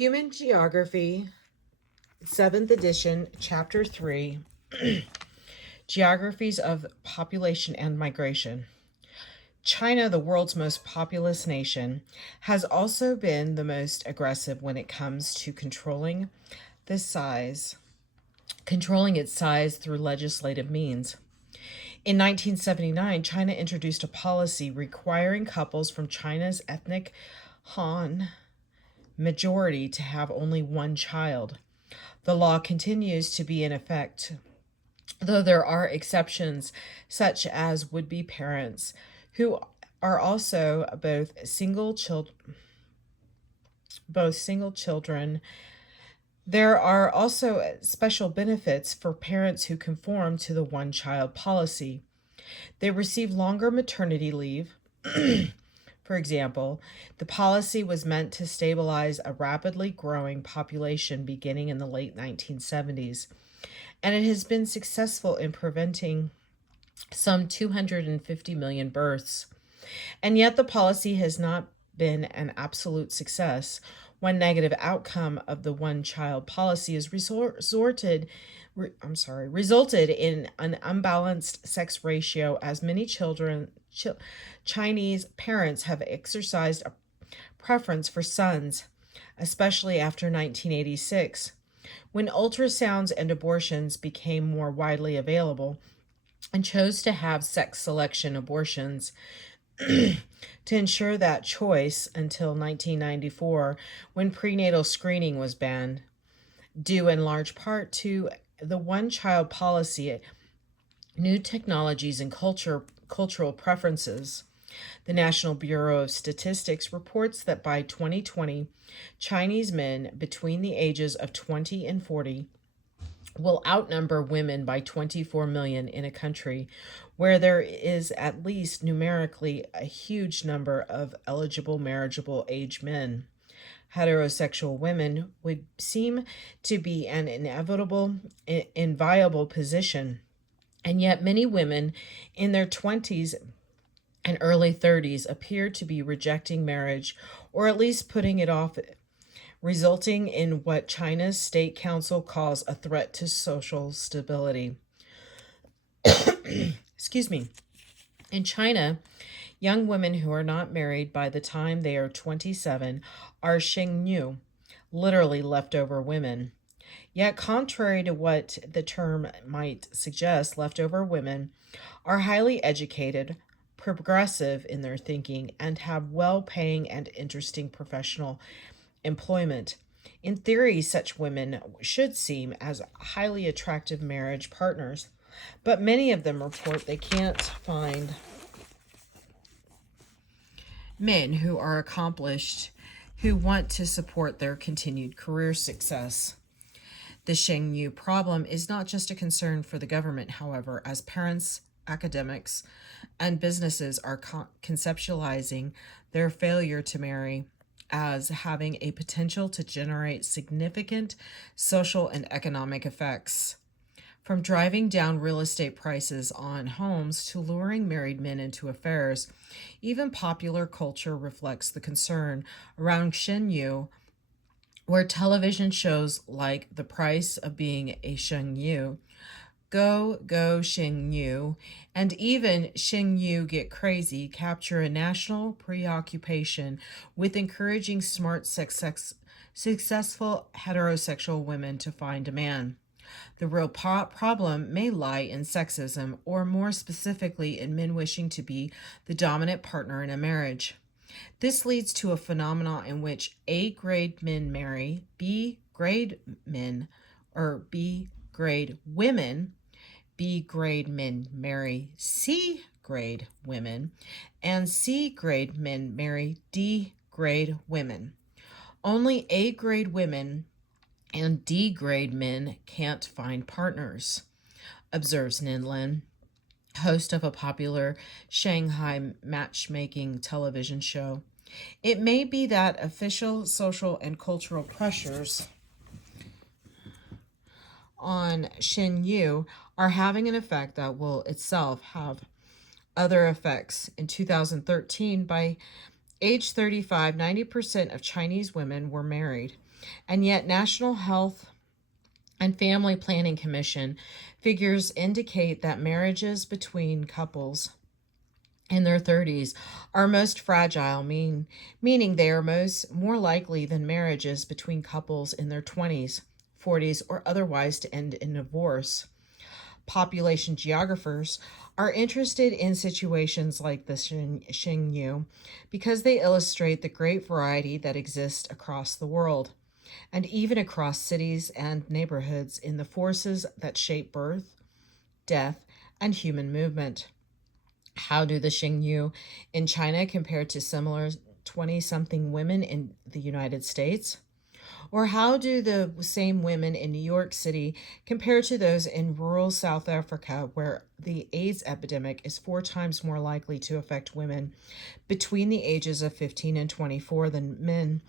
Human Geography, 7th edition, Chapter 3, Geographies of Population and Migration. China, the world's most populous nation, has also been the most aggressive when it comes to controlling its size through legislative means. In 1979, China introduced a policy requiring couples from China's ethnic Han majority to have only one child. The law continues to be in effect, though there are exceptions, such as would-be parents who are also both single children. There are also special benefits for parents who conform to the one-child policy. They receive longer maternity leave. For example, the policy was meant to stabilize a rapidly growing population beginning in the late 1970s, and it has been successful in preventing some 250 million births. And yet the policy has not been an absolute success. One negative outcome of the one-child policy is resulted in an unbalanced sex ratio, as many Chinese parents have exercised a preference for sons, especially after 1986, when ultrasounds and abortions became more widely available, and chose to have sex selection abortions to ensure that choice until 1994, when prenatal screening was banned, due in large part to the one-child policy, new technologies, and cultural preferences. The National Bureau of Statistics reports that by 2020, Chinese men between the ages of 20 and 40 will outnumber women by 24 million in a country where there is at least numerically a huge number of eligible marriageable age men. Heterosexual women would seem to be an inviolable position, and yet many women in their 20s and early 30s appear to be rejecting marriage, or at least putting it off, resulting in what China's State Council calls a threat to social stability. Excuse me. In China, young women who are not married by the time they are 27 are shengniu, literally leftover women. Yet, contrary to what the term might suggest, leftover women are highly educated, progressive in their thinking, and have well-paying and interesting professional employment. In theory, such women should seem as highly attractive marriage partners, but many of them report they can't find men who are accomplished, who want to support their continued career success. The Shengyu problem is not just a concern for the government, however, as parents, academics, and businesses are conceptualizing their failure to marry as having a potential to generate significant social and economic effects. From driving down real estate prices on homes to luring married men into affairs, even popular culture reflects the concern around Shengyu, where television shows like The Price of Being a Shengyu, Go Shengyu, and even Shengyu Get Crazy capture a national preoccupation with encouraging smart, successful heterosexual women to find a man. The real problem may lie in sexism, or more specifically in men wishing to be the dominant partner in a marriage. This leads to a phenomenon in which A-grade men marry B-grade men, or B-grade women. B-grade men marry C-grade women, and C-grade men marry D-grade women. Only A-grade women and D-grade men can't find partners, observes Ninlin, host of a popular Shanghai matchmaking television show. It may be that official social and cultural pressures on Shengyu are having an effect that will itself have other effects. In 2013, by Age 35, 90% of Chinese women were married, and yet National Health and Family Planning Commission figures indicate that marriages between couples in their 30s are most fragile, meaning they are more likely than marriages between couples in their 20s, 40s, or otherwise to end in divorce. Population geographers are interested in situations like the Xingyu because they illustrate the great variety that exists across the world and even across cities and neighborhoods in the forces that shape birth, death, and human movement. How do the Xingyu in China compare to similar 20 something women in the United States? Or how do the same women in New York City compare to those in rural South Africa, where the AIDS epidemic is 4 times more likely to affect women between the ages of 15 and 24 than men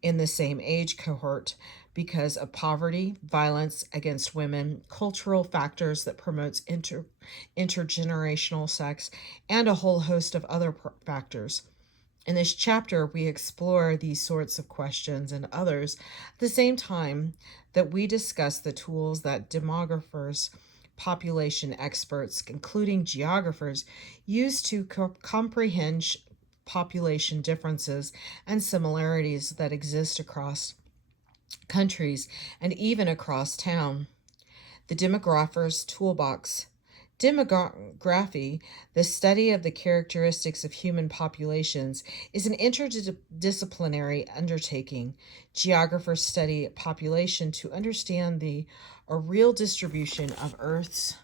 in the same age cohort because of poverty, violence against women, cultural factors that promotes intergenerational sex, and a whole host of other factors. In this chapter, we explore these sorts of questions and others at the same time that we discuss the tools that demographers, population experts, including geographers, use to comprehend population differences and similarities that exist across countries and even across town. The Demographer's Toolbox. Demography, the study of the characteristics of human populations, is an interdisciplinary undertaking. Geographers study population to understand a real distribution of Earth's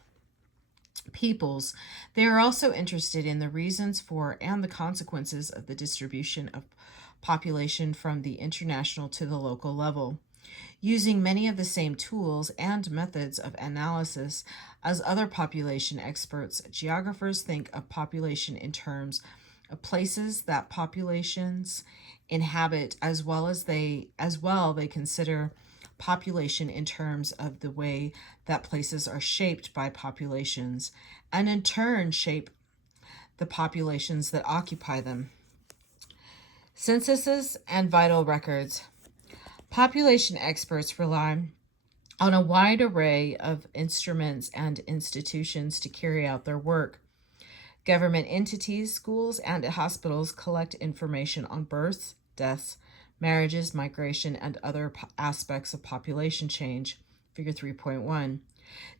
peoples. They are also interested in the reasons for and the consequences of the distribution of population from the international to the local level. Using many of the same tools and methods of analysis as other population experts, geographers think of population in terms of places that populations inhabit as well they consider population in terms of the way that places are shaped by populations and in turn shape the populations that occupy them. Censuses and vital records. Population experts rely on a wide array of instruments and institutions to carry out their work. Government entities, schools, and hospitals collect information on births, deaths, marriages, migration, and other aspects of population change. Figure 3.1.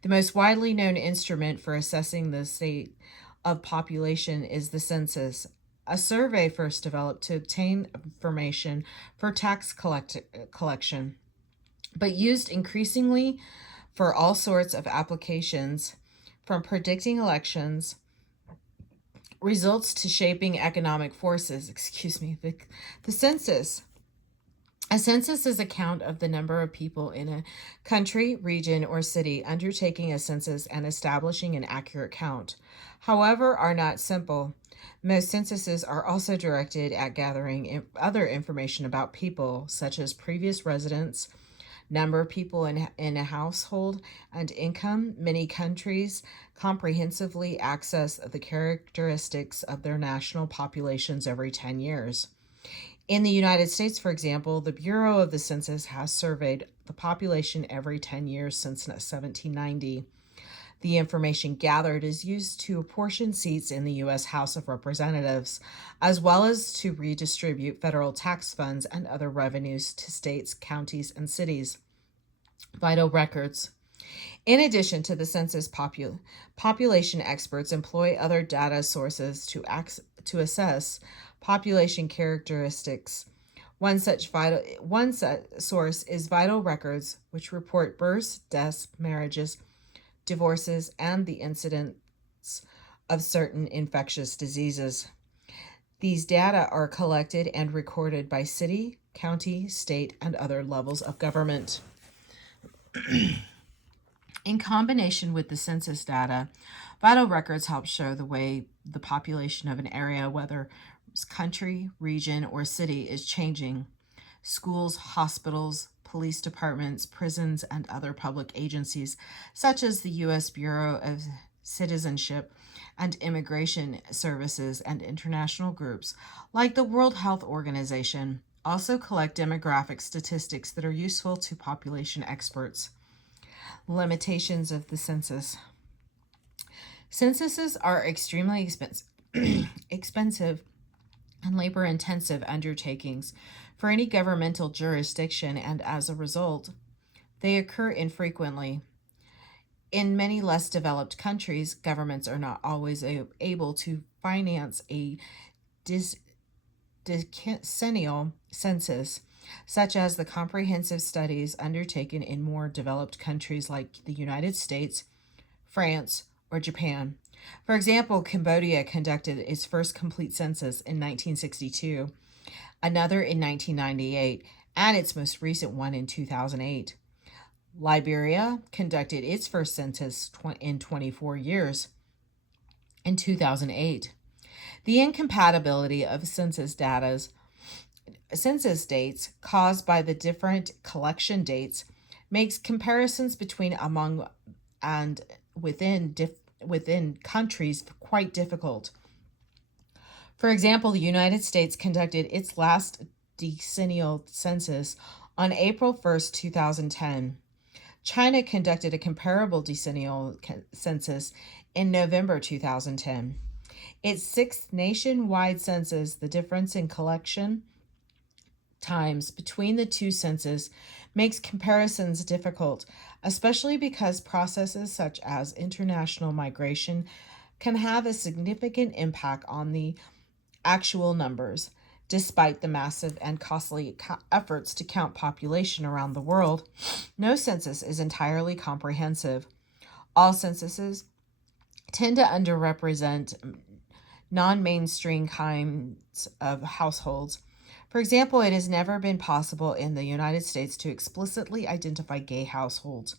The most widely known instrument for assessing the state of population is the census, a survey first developed to obtain information for tax collection, but used increasingly for all sorts of applications, from predicting elections results to shaping economic forces. The census. A census is a count of the number of people in a country, region, or city. Undertaking a census and establishing an accurate count, however, are not simple. Most censuses are also directed at gathering other information about people, such as previous residence, number of people in a household, and income. Many countries comprehensively access the characteristics of their national populations every 10 years. In the United States, for example, the Bureau of the Census has surveyed the population every 10 years since 1790. The information gathered is used to apportion seats in the U.S. House of Representatives, as well as to redistribute federal tax funds and other revenues to states, counties, and cities. Vital records. In addition to the census, population experts employ other data sources to assess population characteristics. One such source is vital records, which report births, deaths, marriages, divorces, and the incidence of certain infectious diseases. These data are collected and recorded by city, county, state, and other levels of government. In combination with the census data, vital records help show the way the population of an area, whether country, region, or city, is changing. Schools, hospitals, police departments, prisons, and other public agencies, such as the U.S. Bureau of citizenship, and immigration services and international groups, like the World Health Organization, also collect demographic statistics that are useful to population experts. Limitations of the census. Censuses are extremely expensive and labor intensive undertakings for any governmental jurisdiction, and as a result, they occur infrequently. In many less developed countries, governments are not always able to finance a decennial census, such as the comprehensive studies undertaken in more developed countries like the United States, France, or Japan. For example, Cambodia conducted its first complete census in 1962, another in 1998, and its most recent one in 2008. Liberia conducted its first census in 24 years in 2008. The incompatibility of census dates caused by the different collection dates makes comparisons between, among, and within countries quite difficult. For example, the United States conducted its last decennial census on April 1st, 2010. China conducted a comparable decennial census in November 2010. Its sixth nationwide census, the difference in collection times between the two censuses makes comparisons difficult, especially because processes such as international migration can have a significant impact on the actual numbers. Despite the massive and costly efforts to count population around the world, no census is entirely comprehensive. All censuses tend to underrepresent non-mainstream kinds of households. For example, it has never been possible in the United States to explicitly identify gay households,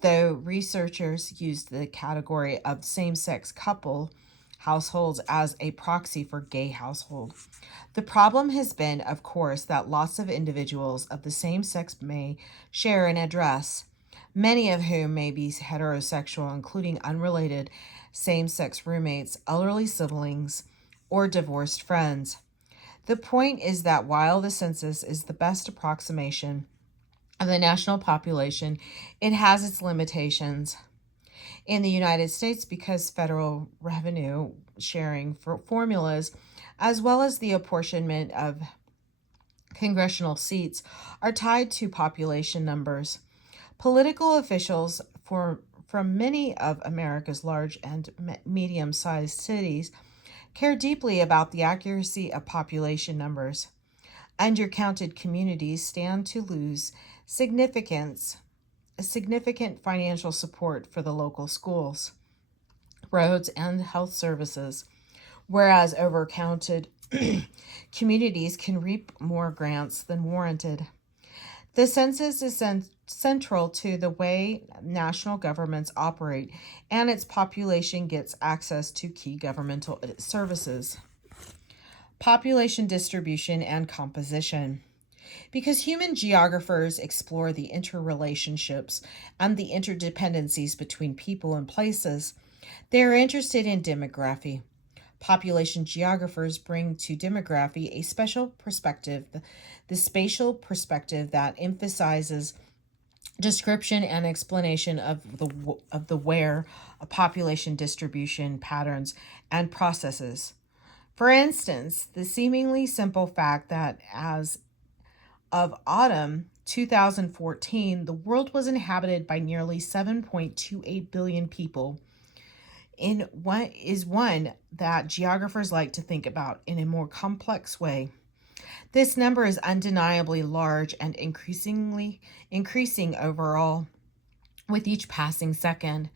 though researchers used the category of same-sex couple households as a proxy for gay household. The problem has been, of course, that lots of individuals of the same sex may share an address, many of whom may be heterosexual, including unrelated same-sex roommates, elderly siblings, or divorced friends. The point is that while the census is the best approximation of the national population, it has its limitations. In the United States, because federal revenue sharing formulas, as well as the apportionment of congressional seats, are tied to population numbers, political officials from many of America's large and medium-sized cities care deeply about the accuracy of population numbers. Undercounted communities stand to lose significant financial support for the local schools, roads, and health services, whereas overcounted communities can reap more grants than warranted. The census is central to the way national governments operate, and its population gets access to key governmental services. Population distribution and composition. Because human geographers explore the interrelationships and the interdependencies between people and places, they are interested in demography. Population geographers bring to demography a special perspective, the spatial perspective that emphasizes description and explanation of the where, a population distribution patterns and processes. For instance, the seemingly simple fact that as of autumn 2014, the world was inhabited by nearly 7.28 billion people is one that geographers like to think about in a more complex way. This number is undeniably large and increasing overall with each passing second,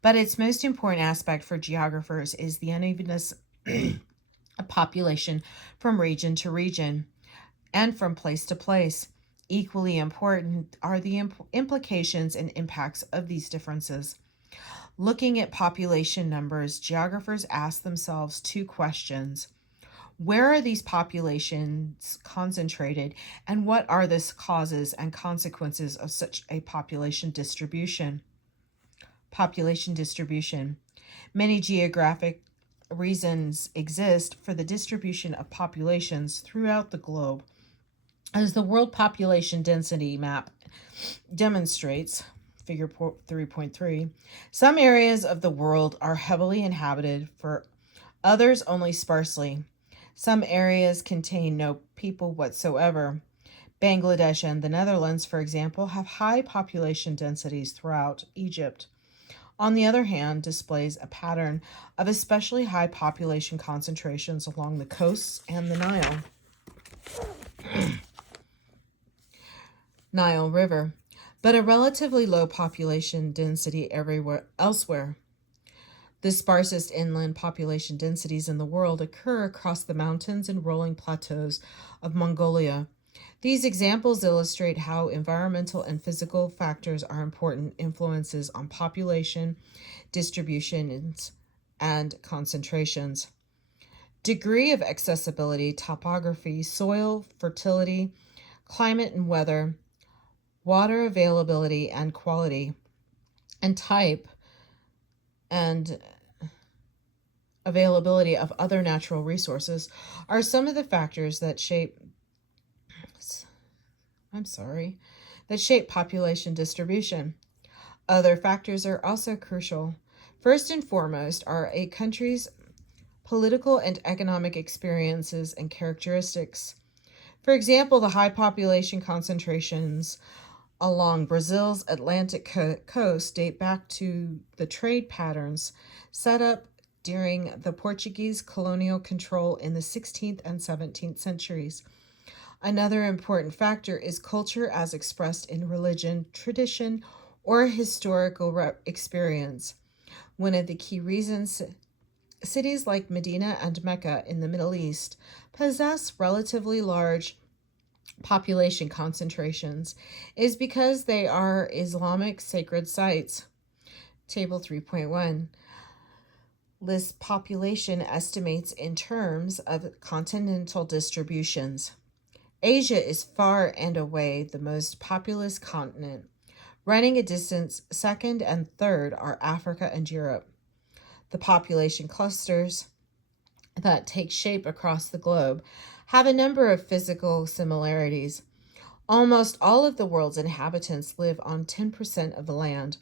but its most important aspect for geographers is the unevenness of population from region to region and from place to place. Equally important are the implications and impacts of these differences. Looking at population numbers, geographers ask themselves two questions. Where are these populations concentrated, and what are the causes and consequences of such a population distribution? Population distribution. Many geographic reasons exist for the distribution of populations throughout the globe. As the world population density map demonstrates, figure 3.3, some areas of the world are heavily inhabited, for others only sparsely. Some areas contain no people whatsoever. Bangladesh and the Netherlands, for example, have high population densities throughout Egypt. On the other hand, displays a pattern of especially high population concentrations along the coasts and the Nile River, but a relatively low population density everywhere elsewhere. The sparsest inland population densities in the world occur across the mountains and rolling plateaus of Mongolia. These examples illustrate how environmental and physical factors are important influences on population distributions and concentrations. Degree of accessibility, topography, soil fertility, climate and weather, water availability and quality, and type and availability of other natural resources are some of the factors that shape population distribution. Other factors are also crucial. First and foremost are a country's political and economic experiences and characteristics. For example, the high population concentrations along Brazil's Atlantic coast date back to the trade patterns set up during the Portuguese colonial control in the 16th and 17th centuries. Another important factor is culture as expressed in religion, tradition, or historical experience. One of the key reasons cities like Medina and Mecca in the Middle East possess relatively large population concentrations is because they are Islamic sacred sites. Table 3.1 lists population estimates in terms of continental distributions. Asia is far and away the most populous continent. Running a distance second and third are Africa and Europe. The population clusters that take shape across the globe have a number of physical similarities. Almost all of the world's inhabitants live on 10% of the land.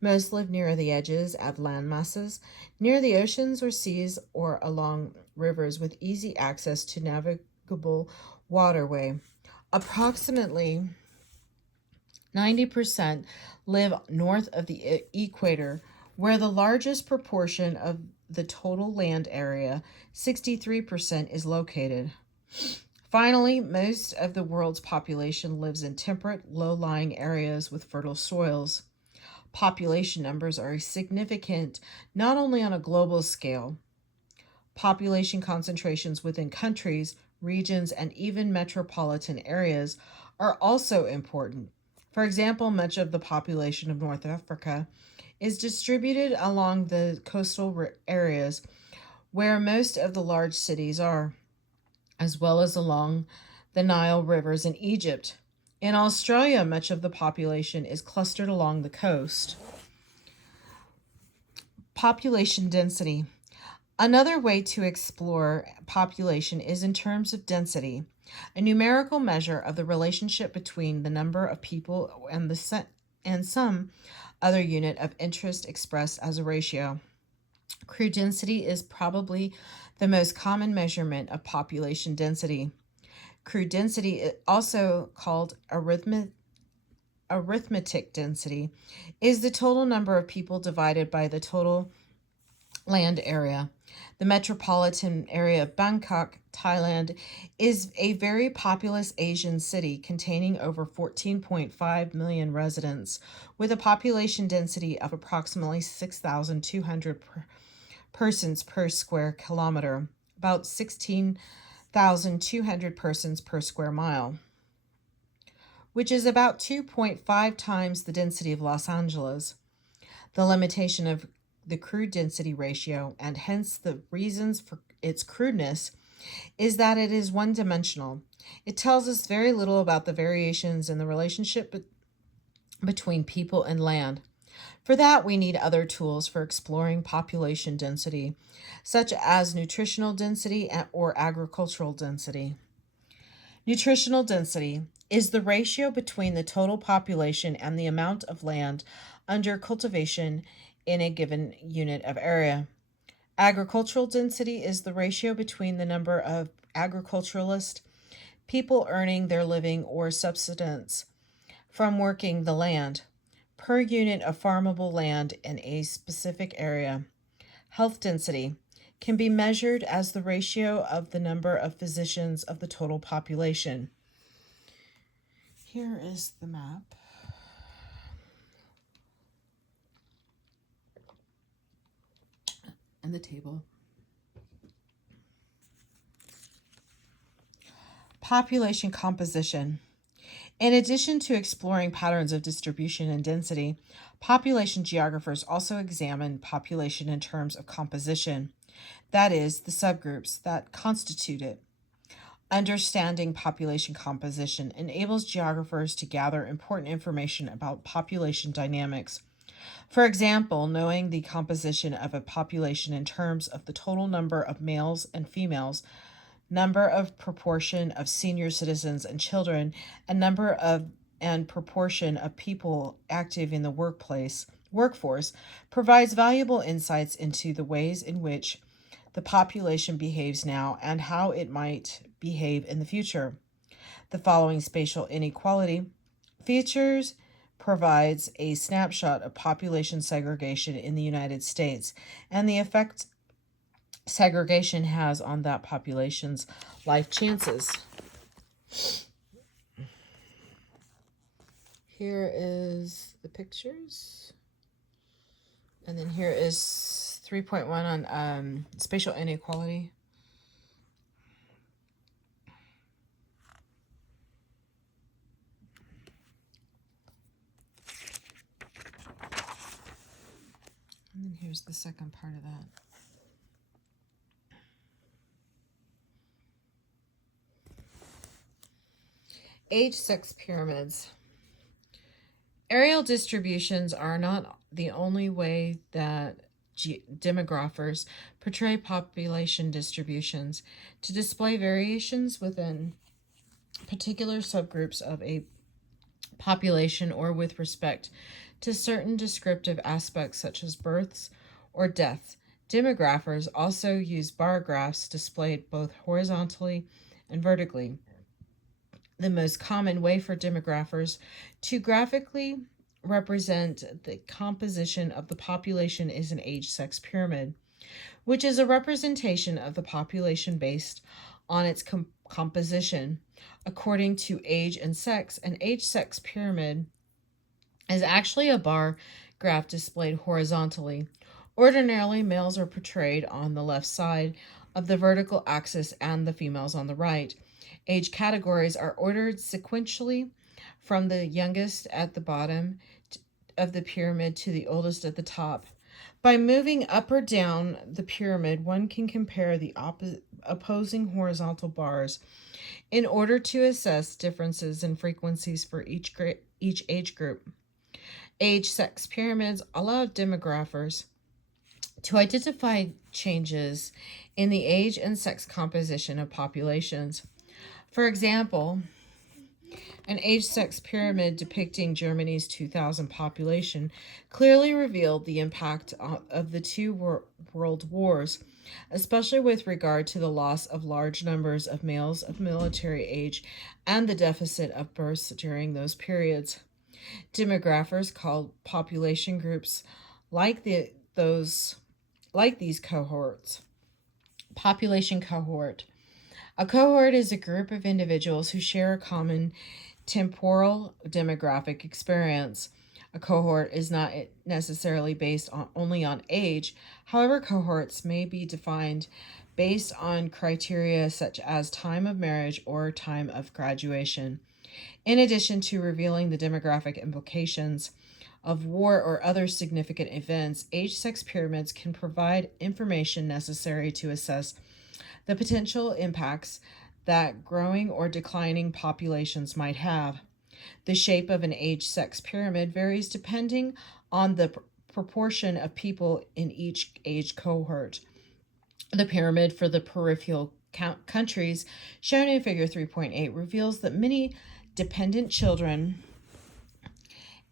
Most live near the edges of land masses, near the oceans or seas, or along rivers with easy access to navigable waterway. Approximately 90% live north of the equator, where the largest proportion of the total land area, 63%, is located. Finally, most of the world's population lives in temperate, low-lying areas with fertile soils. Population numbers are significant not only on a global scale. Population concentrations within countries, regions, and even metropolitan areas are also important. For example, much of the population of North Africa is distributed along the coastal areas where most of the large cities are, as well as along the Nile rivers in Egypt. In Australia, much of the population is clustered along the coast. Population density. Another way to explore population is in terms of density, a numerical measure of the relationship between the number of people and some other unit of interest expressed as a ratio. Crew density is probably the most common measurement of population density. Crew density, also called arithmetic density, is the total number of people divided by the total land area. The metropolitan area of Bangkok, Thailand, is a very populous Asian city containing over 14.5 million residents, with a population density of approximately 6,200 persons per square kilometer, about 16,200 persons per square mile, which is about 2.5 times the density of Los Angeles. The limitation of the crude density ratio, and hence the reasons for its crudeness, is that it is one-dimensional. It tells us very little about the variations in the relationship between people and land. For that, we need other tools for exploring population density, such as nutritional density or agricultural density. Nutritional density is the ratio between the total population and the amount of land under cultivation in a given unit of area. Agricultural density is the ratio between the number of agriculturalists, people earning their living or subsistence from working the land, per unit of farmable land in a specific area. Health density can be measured as the ratio of the number of physicians of the total population. Here is the map. And the table. Population composition. In addition to exploring patterns of distribution and density, population geographers also examine population in terms of composition, that is, the subgroups that constitute it. Understanding population composition enables geographers to gather important information about population dynamics. For example, knowing the composition of a population in terms of the total number of males and females, number of proportion of senior citizens and children, and proportion of people active in the workforce provides valuable insights into the ways in which the population behaves now and how it might behave in the future. The following spatial inequality features provides a snapshot of population segregation in the United States and the effect segregation has on that population's life chances. Here is the pictures. And then here is 3.1 on spatial inequality. And then here's the second part of that. Age-sex pyramids. Aerial distributions are not the only way that demographers portray population distributions. To display variations within particular subgroups of a population or with respect to certain descriptive aspects such as births or deaths, demographers also use bar graphs displayed both horizontally and vertically. The most common way for demographers to graphically represent the composition of the population is an age-sex pyramid, which is a representation of the population based on its composition according to age and sex. An age-sex pyramid is actually a bar graph displayed horizontally. Ordinarily, males are portrayed on the left side of the vertical axis and the females on the right. Age categories are ordered sequentially from the youngest at the bottom of the pyramid to the oldest at the top. By moving up or down the pyramid, one can compare the opposing horizontal bars in order to assess differences in frequencies for each age group. Age-sex pyramids allow demographers to identify changes in the age and sex composition of populations. For example, an age-sex pyramid depicting Germany's 2000 population clearly revealed the impact of the two world wars, especially with regard to the loss of large numbers of males of military age and the deficit of births during those periods. Demographers called population groups like these cohorts. Population cohort. A cohort is a group of individuals who share a common temporal demographic experience. A cohort is not necessarily based only on age. However, cohorts may be defined based on criteria such as time of marriage or time of graduation. In addition to revealing the demographic implications of war or other significant events, age-sex pyramids can provide information necessary to assess the potential impacts that growing or declining populations might have. The shape of an age-sex pyramid varies depending on the proportion of people in each age cohort. The pyramid for the peripheral countries, shown in Figure 3.8, reveals that many dependent children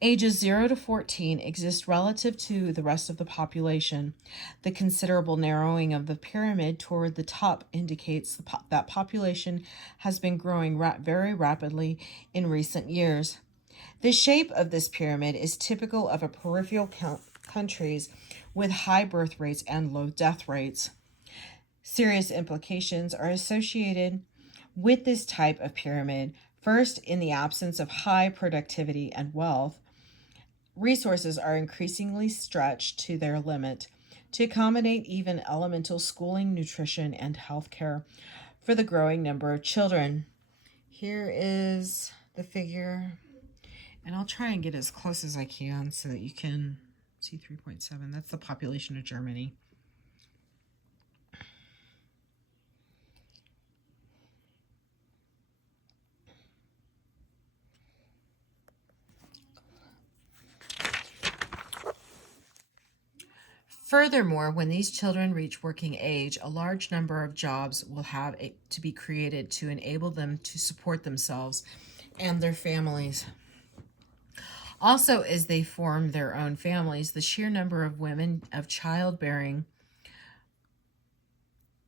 ages 0 to 14 exist relative to the rest of the population. The considerable narrowing of the pyramid toward the top indicates that population has been growing very rapidly in recent years. The shape of this pyramid is typical of a peripheral countries with high birth rates and low death rates. Serious implications are associated with this type of pyramid. First, in the absence of high productivity and wealth, resources are increasingly stretched to their limit to accommodate even elemental schooling, nutrition, and health care for the growing number of children. Here is the figure, and I'll try and get as close as I can so that you can see 3.7. That's the population of Germany. Furthermore, when these children reach working age, a large number of jobs will have to be created to enable them to support themselves and their families. Also, as they form their own families, the sheer number of women of childbearing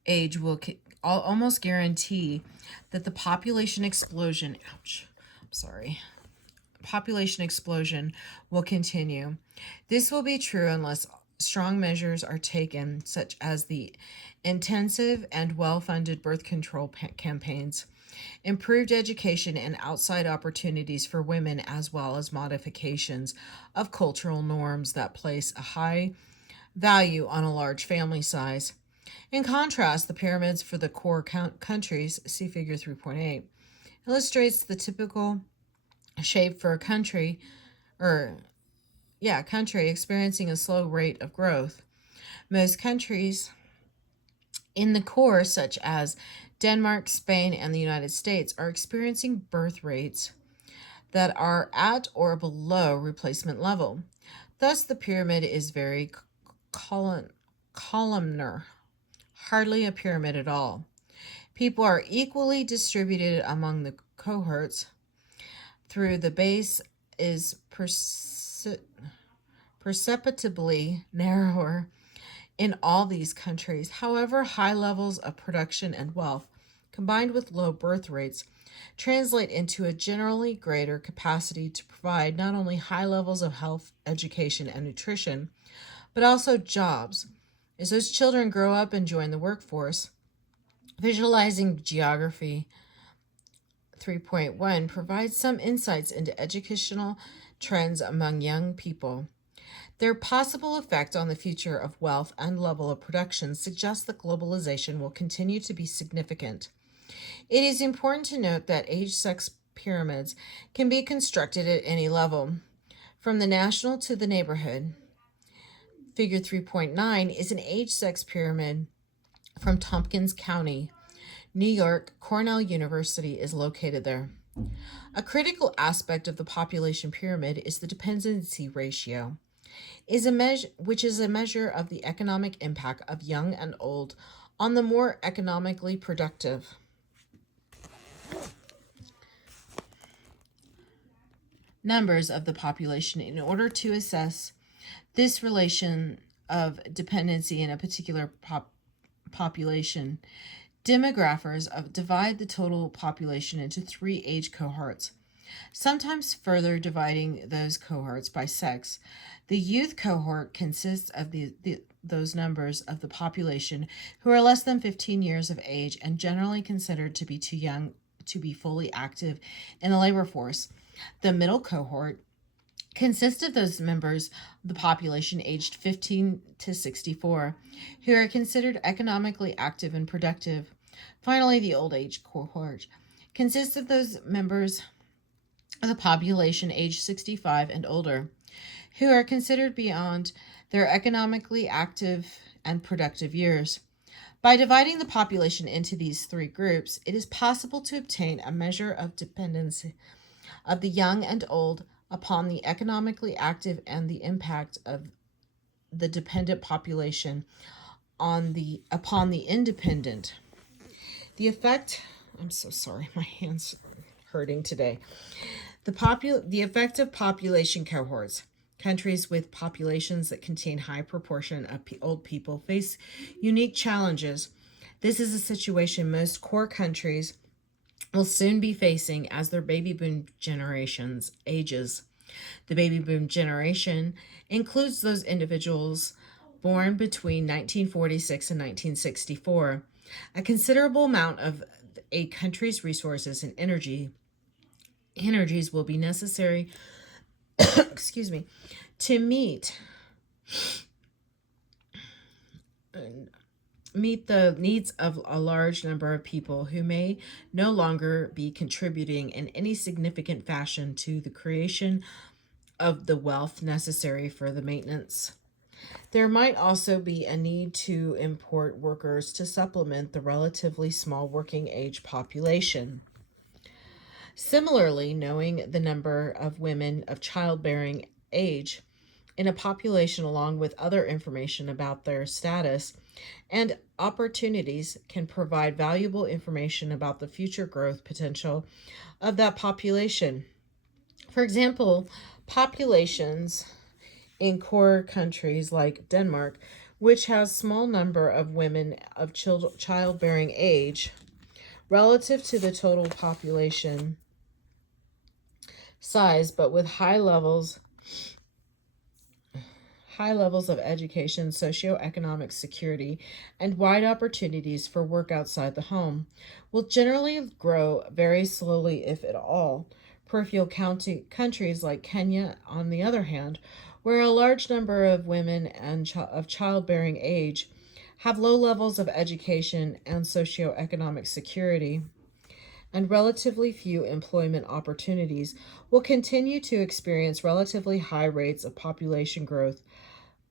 age will almost guarantee that the population explosion, population explosion will continue. This will be true unless strong measures are taken, such as the intensive and well-funded birth control campaigns, improved education, and outside opportunities for women, as well as modifications of cultural norms that place a high value on a large family size. In contrast, the pyramids for the core countries, see Figure 3.8, illustrates the typical shape for a country experiencing a slow rate of growth. Most countries in the core, such as Denmark, Spain, and the United States, are experiencing birth rates that are at or below replacement level. Thus, the pyramid is very columnar, hardly a pyramid at all. People are equally distributed among the cohorts. Through the base is perceptibly narrower in all these countries. However, high levels of production and wealth, combined with low birth rates, translate into a generally greater capacity to provide not only high levels of health, education, and nutrition, but also jobs. As those children grow up and join the workforce, visualizing Geography 3.1 provides some insights into educational trends among young people. Their possible effect on the future of wealth and level of production suggests that globalization will continue to be significant. It is important to note that age-sex pyramids can be constructed at any level, from the national to the neighborhood. Figure 3.9 is an age-sex pyramid from Tompkins County, New York. Cornell University is located there. A critical aspect of the population pyramid is the dependency ratio, which is a measure of the economic impact of young and old on the more economically productive. Numbers of the population. In order to assess this relation of dependency in a particular population, demographers divide the total population into 3 age cohorts, sometimes further dividing those cohorts by sex. The youth cohort consists of those numbers of the population who are less than 15 years of age and generally considered to be too young to be fully active in the labor force. The middle cohort consists of those members of the population aged 15 to 64 who are considered economically active and productive. Finally, the old age cohort consists of those members of the population aged 65 and older who are considered beyond their economically active and productive years. By dividing the population into these 3 groups, it is possible to obtain a measure of dependency of the young and old upon the economically active and the impact of the dependent population upon the independent. The effect, I'm so sorry, my hands hurting today. The effect of population cohorts. Countries with populations that contain high proportion of old people face unique challenges. This is a situation most core countries will soon be facing as their baby boom generations ages. The baby boom generation includes those individuals born between 1946 and 1964. A considerable amount of a country's resources and energies will be necessary excuse me, to meet the needs of a large number of people who may no longer be contributing in any significant fashion to the creation of the wealth necessary for the maintenance. There might also be a need to import workers to supplement the relatively small working age population. Similarly, knowing the number of women of childbearing age in a population along with other information about their status and opportunities can provide valuable information about the future growth potential of that population. For example, populations in core countries like Denmark, which has small number of women of childbearing age relative to the total population size, but with high levels of education, socioeconomic security, and wide opportunities for work outside the home, will generally grow very slowly, if at all. Peripheral countries like Kenya, on the other hand, where a large number of women of childbearing age have low levels of education and socioeconomic security, and relatively few employment opportunities, will continue to experience relatively high rates of population growth.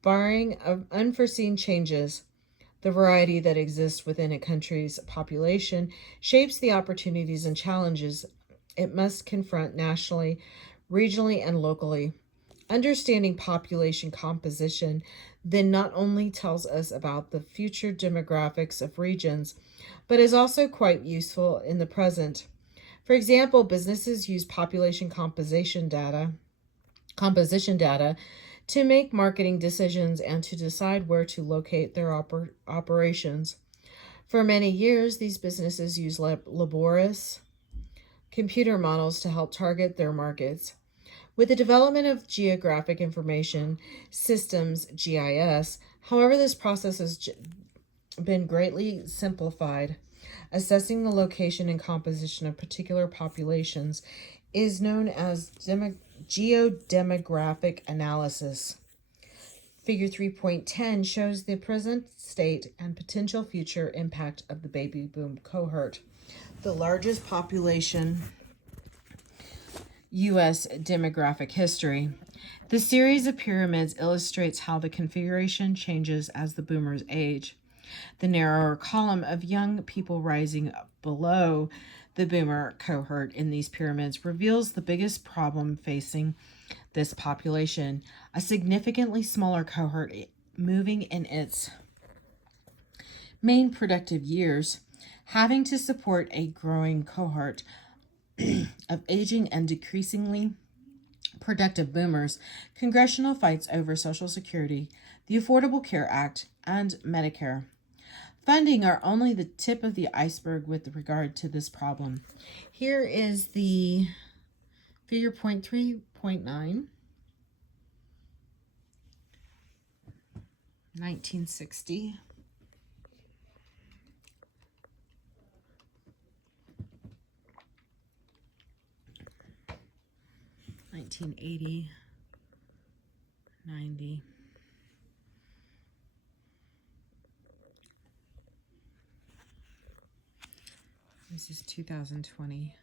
Barring unforeseen changes, the variety that exists within a country's population shapes the opportunities and challenges it must confront nationally, regionally, and locally. Understanding population composition then not only tells us about the future demographics of regions, but is also quite useful in the present. For example, businesses use population composition data to make marketing decisions and to decide where to locate their operations. For many years, these businesses use laborious computer models to help target their markets. With the development of geographic information systems, GIS, however, this process has been greatly simplified. Assessing the location and composition of particular populations is known as geodemographic analysis. Figure 3.10 shows the present state and potential future impact of the baby boom cohort. The largest population, U.S. demographic history. The series of pyramids illustrates how the configuration changes as the boomers age. The narrower column of young people rising below the boomer cohort in these pyramids reveals the biggest problem facing this population, a significantly smaller cohort moving in its main productive years, having to support a growing cohort of aging and decreasingly productive boomers. Congressional fights over Social Security, the Affordable Care Act, and Medicare funding are only the tip of the iceberg with regard to this problem. Here is the figure 3.9, 1960. 1980, 90. This is 2020.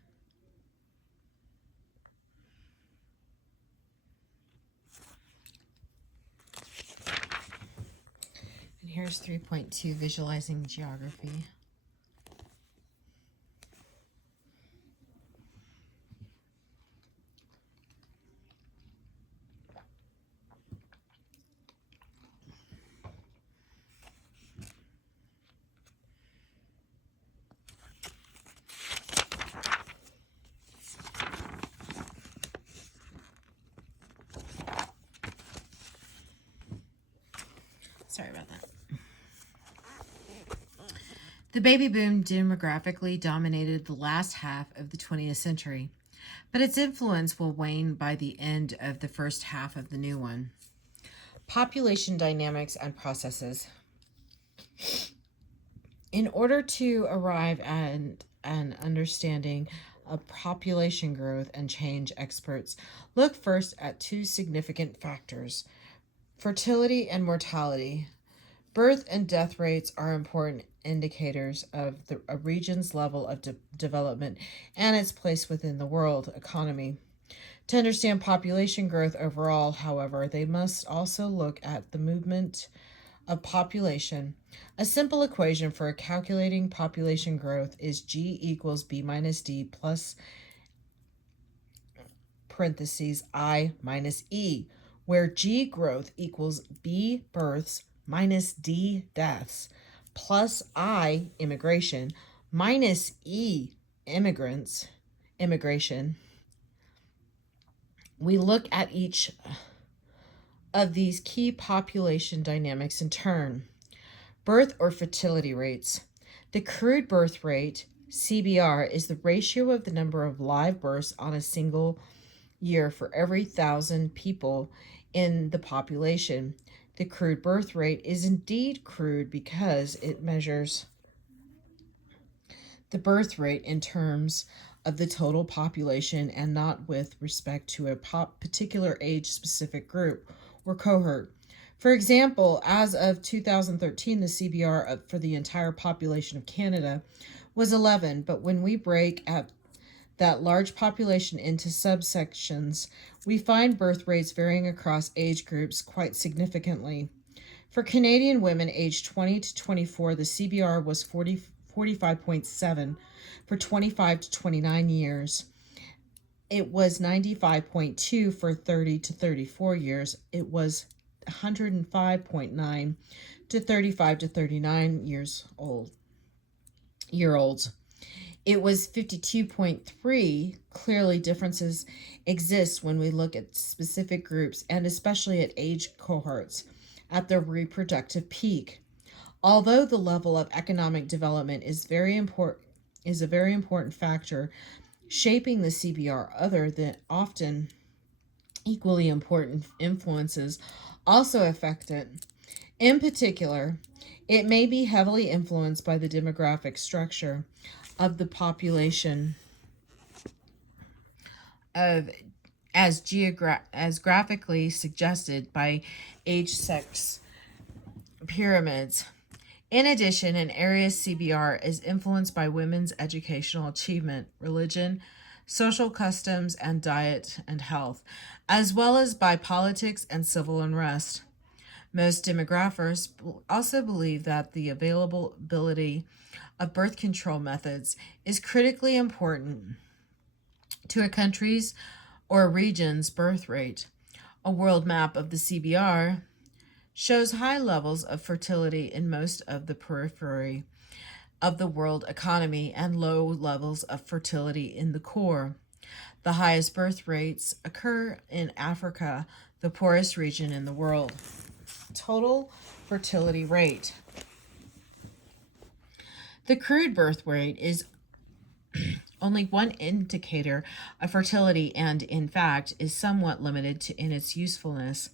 And here's 3.2, visualizing geography. Sorry about that. The baby boom demographically dominated the last half of the 20th century, but its influence will wane by the end of the first half of the new one. Population dynamics and processes. In order to arrive at an understanding of population growth and change, experts look first at two significant factors: fertility and mortality. Birth and death rates are important indicators of a region's level of development and its place within the world economy. To understand population growth overall, however, they must also look at the movement of population. A simple equation for calculating population growth is G equals B minus D plus parentheses I minus E, where G growth equals B births minus D deaths plus I immigration minus E immigration. We look at each of these key population dynamics in turn. Birth or fertility rates. The crude birth rate, CBR, is the ratio of the number of live births on a single year for every 1,000 people in the population. The crude birth rate is indeed crude because it measures the birth rate in terms of the total population and not with respect to a particular age-specific group or cohort. For example, as of 2013, the CBR for the entire population of Canada was 11, but when we break at that large population into subsections, we find birth rates varying across age groups quite significantly. For Canadian women aged 20 to 24, the CBR was 45.7. For 25 to 29 years, it was 95.2. For 30 to 34 years, it was 105.9 to 35 to 39 years old. It was 52.3. Clearly, differences exist when we look at specific groups and especially at age cohorts at their reproductive peak. Although the level of economic development is a very important factor shaping the CBR, other than often equally important influences also affect it. In particular, it may be heavily influenced by the demographic structure of the population as graphically suggested by age-sex pyramids. In addition, an area's CBR is influenced by women's educational achievement, religion, social customs, and diet and health, as well as by politics and civil unrest. Most demographers also believe that the availability of birth control methods is critically important to a country's or a region's birth rate. A world map of the CBR shows high levels of fertility in most of the periphery of the world economy and low levels of fertility in the core. The highest birth rates occur in Africa, the poorest region in the world. Total fertility rate. The crude birth rate is only one indicator of fertility and, in fact, is somewhat limited in its usefulness,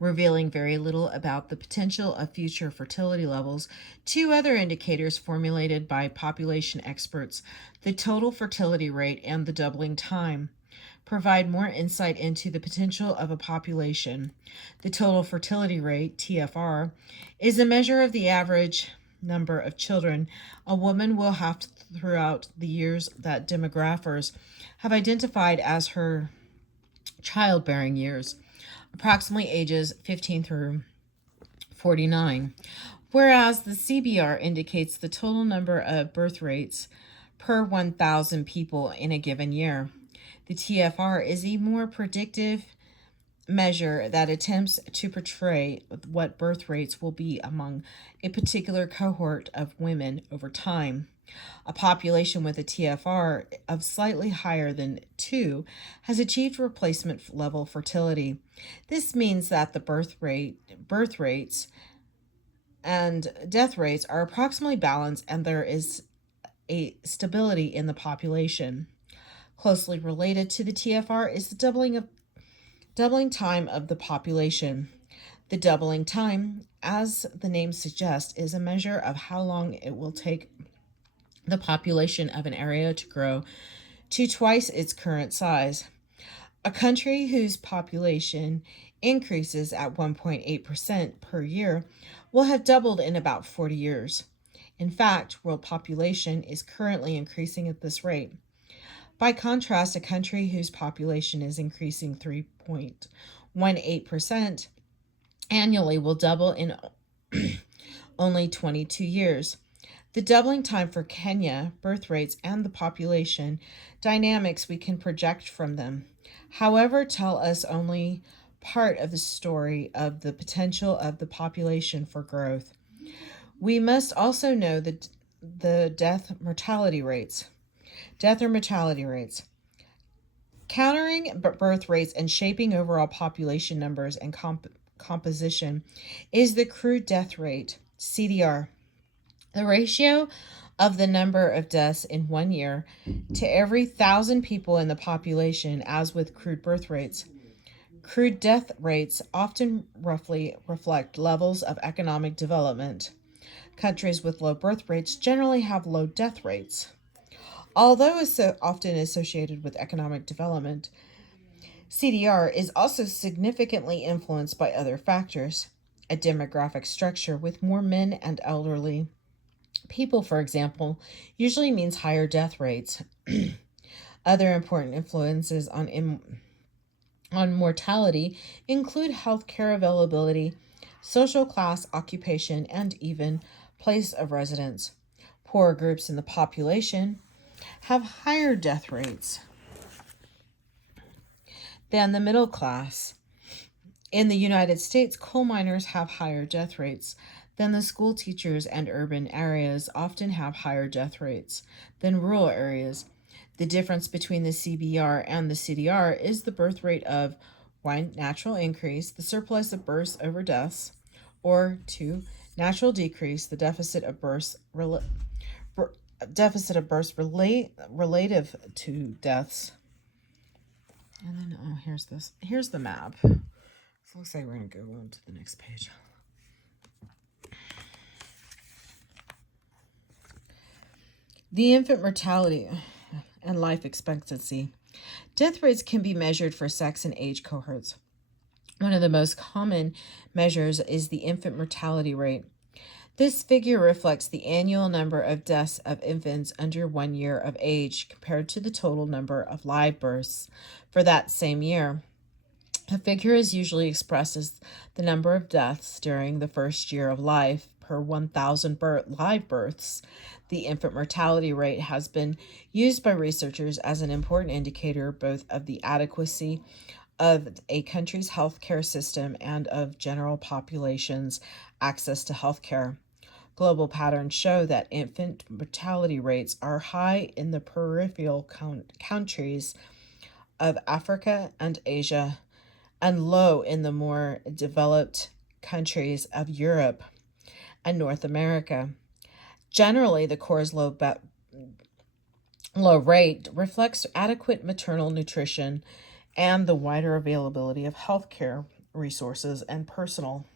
revealing very little about the potential of future fertility levels. Two other indicators formulated by population experts, the total fertility rate and the doubling time, provide more insight into the potential of a population. The total fertility rate, TFR, is a measure of the average number of children a woman will have throughout the years that demographers have identified as her childbearing years, approximately ages 15 through 49, whereas the CBR indicates the total number of birth rates per 1,000 people in a given year. The TFR is a more predictive measure that attempts to portray what birth rates will be among a particular cohort of women over time. A population with a TFR of slightly higher than 2 has achieved replacement level fertility. This means that the birth rates and death rates are approximately balanced, and there is a stability in the population. Closely related to the TFR is the doubling time of the population. The doubling time, as the name suggests, is a measure of how long it will take the population of an area to grow to twice its current size. A country whose population increases at 1.8% per year will have doubled in about 40 years. In fact, world population is currently increasing at this rate. By contrast, a country whose population is increasing 3.18% annually will double in only 22 years. The doubling time for Kenya, birth rates, and the population dynamics we can project from them, however, tell us only part of the story of the potential of the population for growth. We must also know the death or mortality rates. Countering birth rates and shaping overall population numbers and composition is the crude death rate, CDR. The ratio of the number of deaths in 1 year to every 1,000 people in the population, as with crude birth rates. Crude death rates often roughly reflect levels of economic development. Countries with low birth rates generally have low death rates. Although is so often associated with economic development, CDR is also significantly influenced by other factors. A demographic structure with more men and elderly people, for example, usually means higher death rates. Other important influences on mortality include healthcare availability, social class, occupation, and even place of residence. Poorer groups in the population have higher death rates than the middle class. In the United States, coal miners have higher death rates than the school teachers, and urban areas often have higher death rates than rural areas. The difference between the CBR and the CDR is the birth rate of 1. Natural increase, the surplus of births over deaths, or 2. Natural decrease, the deficit of births relative to deaths. And then, here's the map. So it looks like we're going to go on to the next page. The infant mortality and life expectancy. Death rates can be measured for sex and age cohorts. One of the most common measures is the infant mortality rate. This figure reflects the annual number of deaths of infants under 1 year of age compared to the total number of live births for that same year. The figure is usually expressed as the number of deaths during the first year of life per 1,000 live births. The infant mortality rate has been used by researchers as an important indicator both of the adequacy of a country's healthcare system and of general population's access to healthcare. Global patterns show that infant mortality rates are high in the peripheral countries of Africa and Asia, and low in the more developed countries of Europe and North America. Generally, the Corps' low rate reflects adequate maternal nutrition and the wider availability of healthcare resources and personnel.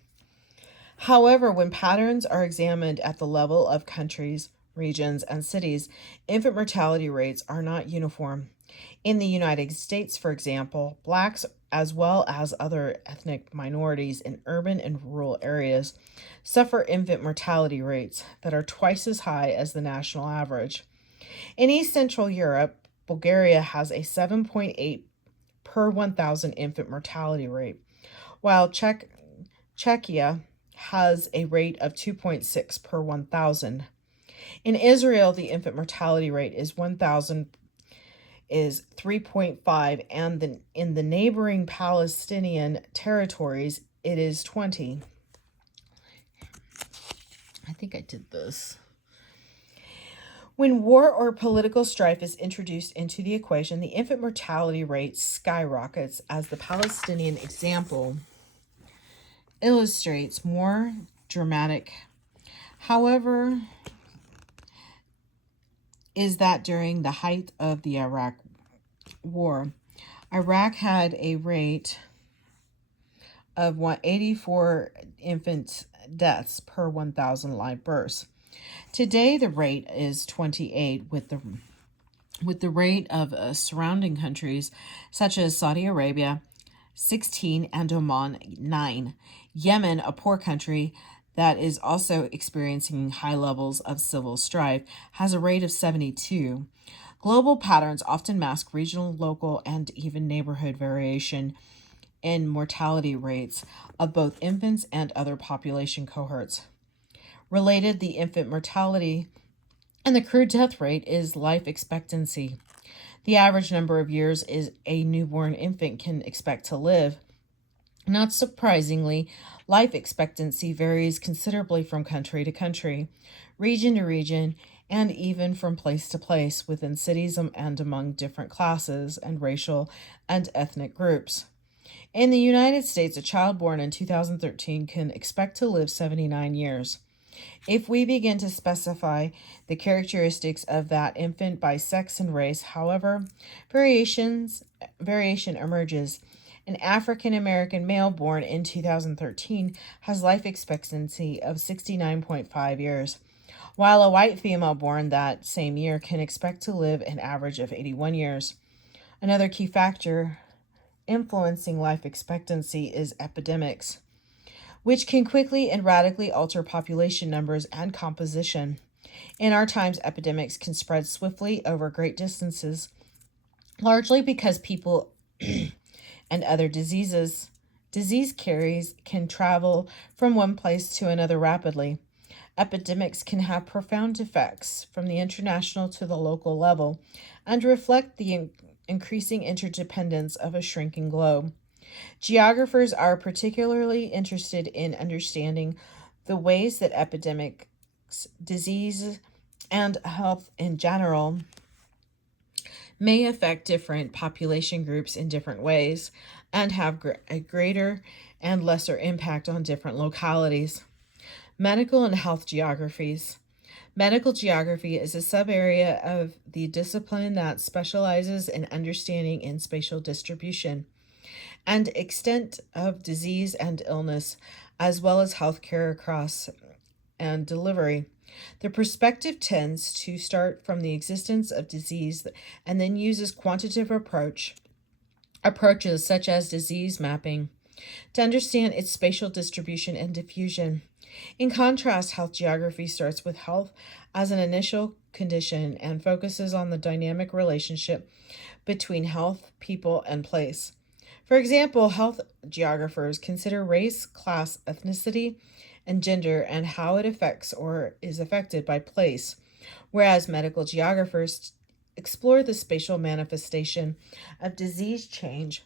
However, when patterns are examined at the level of countries, regions, and cities, infant mortality rates are not uniform. In the United States, for example, Blacks, as well as other ethnic minorities in urban and rural areas, suffer infant mortality rates that are twice as high as the national average. In East Central Europe, Bulgaria has a 7.8 per 1,000 infant mortality rate, while Czechia has a rate of 2.6 per 1,000. In Israel, the infant mortality rate is 3.5, and in the neighboring Palestinian territories, it is 20. I think I did this. When war or political strife is introduced into the equation, the infant mortality rate skyrockets, as the Palestinian example illustrates more dramatic However, is that during the height of the Iraq War, Iraq had a rate of 184 infant deaths per 1,000 live births. Today, the rate is 28, with the rate of surrounding countries such as Saudi Arabia 16 and Oman 9. Yemen, a poor country that is also experiencing high levels of civil strife, has a rate of 72. Global patterns often mask regional, local, and even neighborhood variation in mortality rates of both infants and other population cohorts. Related, the infant mortality and the crude death rate is life expectancy. The average number of years is a newborn infant can expect to live. Not surprisingly, life expectancy varies considerably from country to country, region to region, and even from place to place within cities and among different classes and racial and ethnic groups. In the United States, a child born in 2013 can expect to live 79 years. If we begin to specify the characteristics of that infant by sex and race, however, variation emerges. An African American male born in 2013 has life expectancy of 69.5 years, while a white female born that same year can expect to live an average of 81 years. Another key factor influencing life expectancy is epidemics, which can quickly and radically alter population numbers and composition. In our times, epidemics can spread swiftly over great distances, largely because people and other disease carries can travel from one place to another rapidly. Epidemics can have profound effects from the international to the local level and reflect the increasing interdependence of a shrinking globe. Geographers are particularly interested in understanding the ways that epidemics, disease, and health in general may affect different population groups in different ways and have a greater and lesser impact on different localities. Medical and health geographies. Medical geography is a subarea of the discipline that specializes in understanding in spatial distribution and extent of disease and illness, as well as healthcare across and delivery. The perspective tends to start from the existence of disease and then uses quantitative approaches such as disease mapping to understand its spatial distribution and diffusion. In contrast, health geography starts with health as an initial condition and focuses on the dynamic relationship between health, people, and place. For example, health geographers consider race, class, ethnicity, and gender and how it affects or is affected by place, whereas medical geographers explore the spatial manifestation of disease change.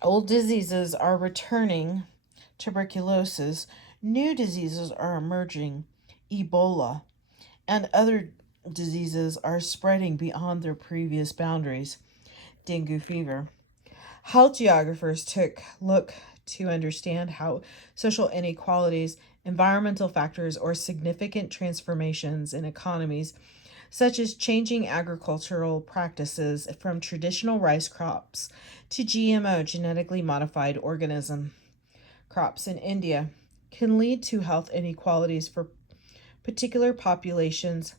Old diseases are returning, tuberculosis, new diseases are emerging, Ebola, and other diseases are spreading beyond their previous boundaries, dengue fever. Health geographers look to understand how social inequalities, environmental factors, or significant transformations in economies, such as changing agricultural practices from traditional rice crops to GMO genetically modified organism crops in India, can lead to health inequalities for particular populations.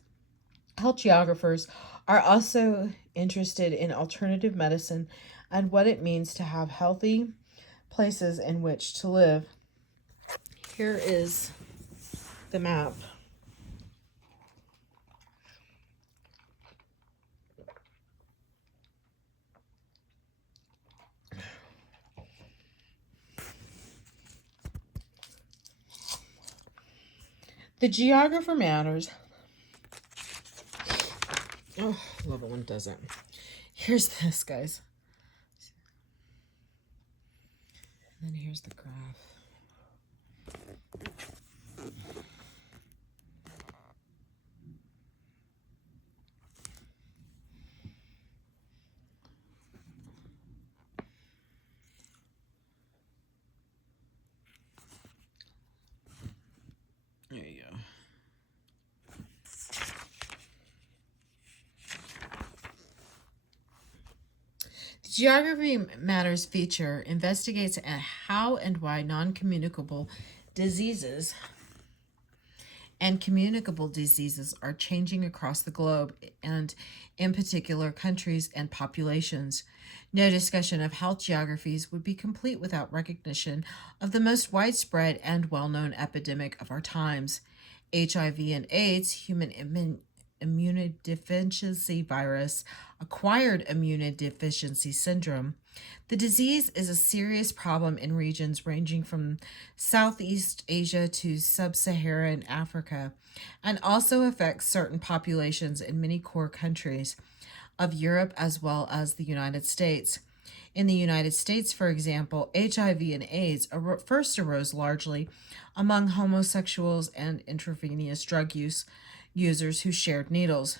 Health geographers are also interested in alternative medicine and what it means to have healthy places in which to live. Here is the map. The geographer matters. Oh, love it when it doesn't. Here's this, guys. And then here's the graph. There you go. Geography Matters feature investigates how and why non-communicable diseases and communicable diseases are changing across the globe and in particular countries and populations. No discussion of health geographies would be complete without recognition of the most widespread and well-known epidemic of our times, HIV and AIDS, human immunodeficiency virus, acquired immunodeficiency syndrome. The disease is a serious problem in regions ranging from Southeast Asia to Sub Saharan Africa and also affects certain populations in many core countries of Europe as well as the United States. In the United States, for example, HIV and AIDS first arose largely among homosexuals and intravenous drug users who shared needles.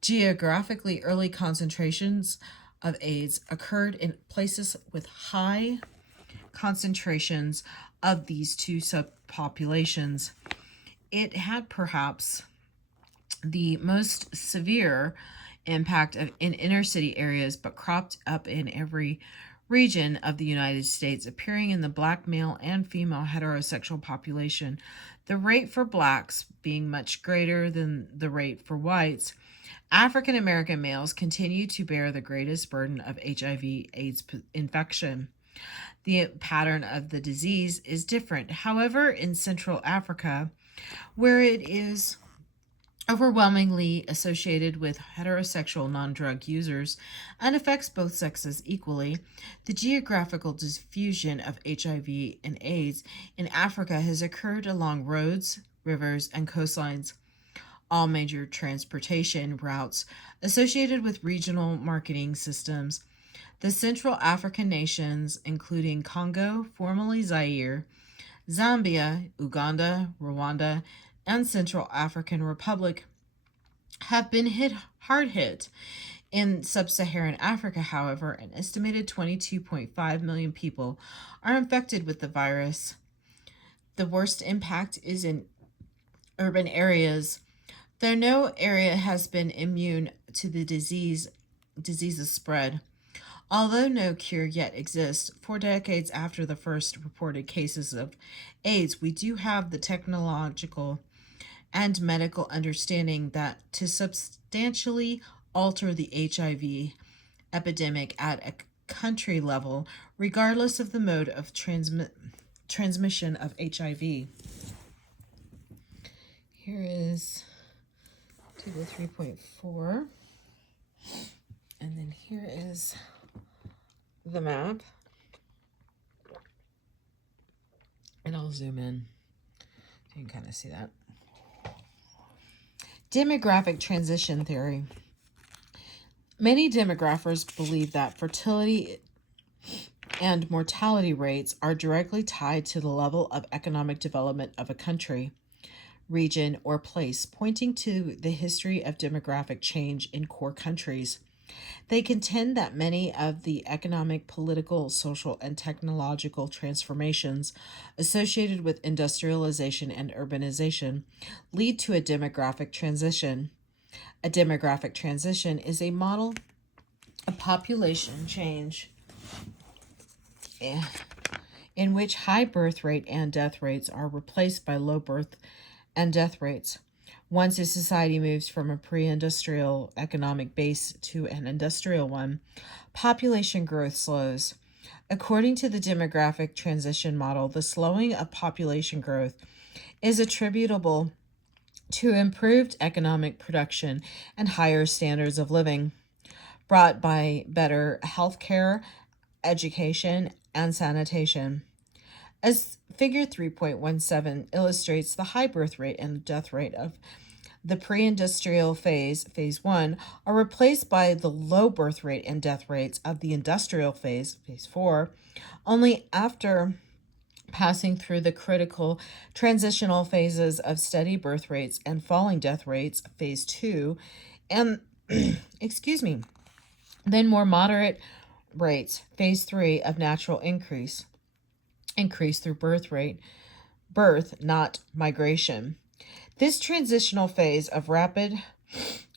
Geographically, early concentrations of AIDS occurred in places with high concentrations of these two subpopulations. It had perhaps the most severe impact in inner city areas, but cropped up in every region of the United States, appearing in the black male and female heterosexual population, the rate for blacks being much greater than the rate for whites. African American males continue to bear the greatest burden of HIV/AIDS infection. The pattern of the disease is different. However, in Central Africa, where it is overwhelmingly associated with heterosexual non-drug users and affects both sexes equally, the geographical diffusion of HIV and AIDS in Africa has occurred along roads, rivers, and coastlines. All major transportation routes associated with regional marketing systems. The Central African nations, including Congo, formerly Zaire, Zambia, Uganda, Rwanda, and Central African Republic, have been hard hit. In sub-Saharan Africa, however, an estimated 22.5 million people are infected with the virus. The worst impact is in urban areas. Though no area has been immune to the disease's spread, although no cure yet exists, 4 decades after the first reported cases of AIDS, we do have the technological and medical understanding that to substantially alter the HIV epidemic at a country level, regardless of the mode of transmission of HIV. Here is Table 3.4, and then here is the map, and I'll zoom in so you can kind of see that. Demographic transition theory. Many demographers believe that fertility and mortality rates are directly tied to the level of economic development of a country, region, or place, pointing to the history of demographic change in core countries. They contend that many of the economic, political, social, and technological transformations associated with industrialization and urbanization lead to a demographic transition. A demographic transition is a model of population change in which high birth rate and death rates are replaced by low birth and death rates. Once a society moves from a pre-industrial economic base to an industrial one, population growth slows. According to the demographic transition model, the slowing of population growth is attributable to improved economic production and higher standards of living, brought by better health care, education, and sanitation. As Figure 3.17 illustrates, the high birth rate and death rate of the pre-industrial phase, phase 1, are replaced by the low birth rate and death rates of the industrial phase, phase 4, only after passing through the critical transitional phases of steady birth rates and falling death rates, phase 2, and, then more moderate rates, phase 3, of natural increase through birth, not migration. This transitional phase of rapid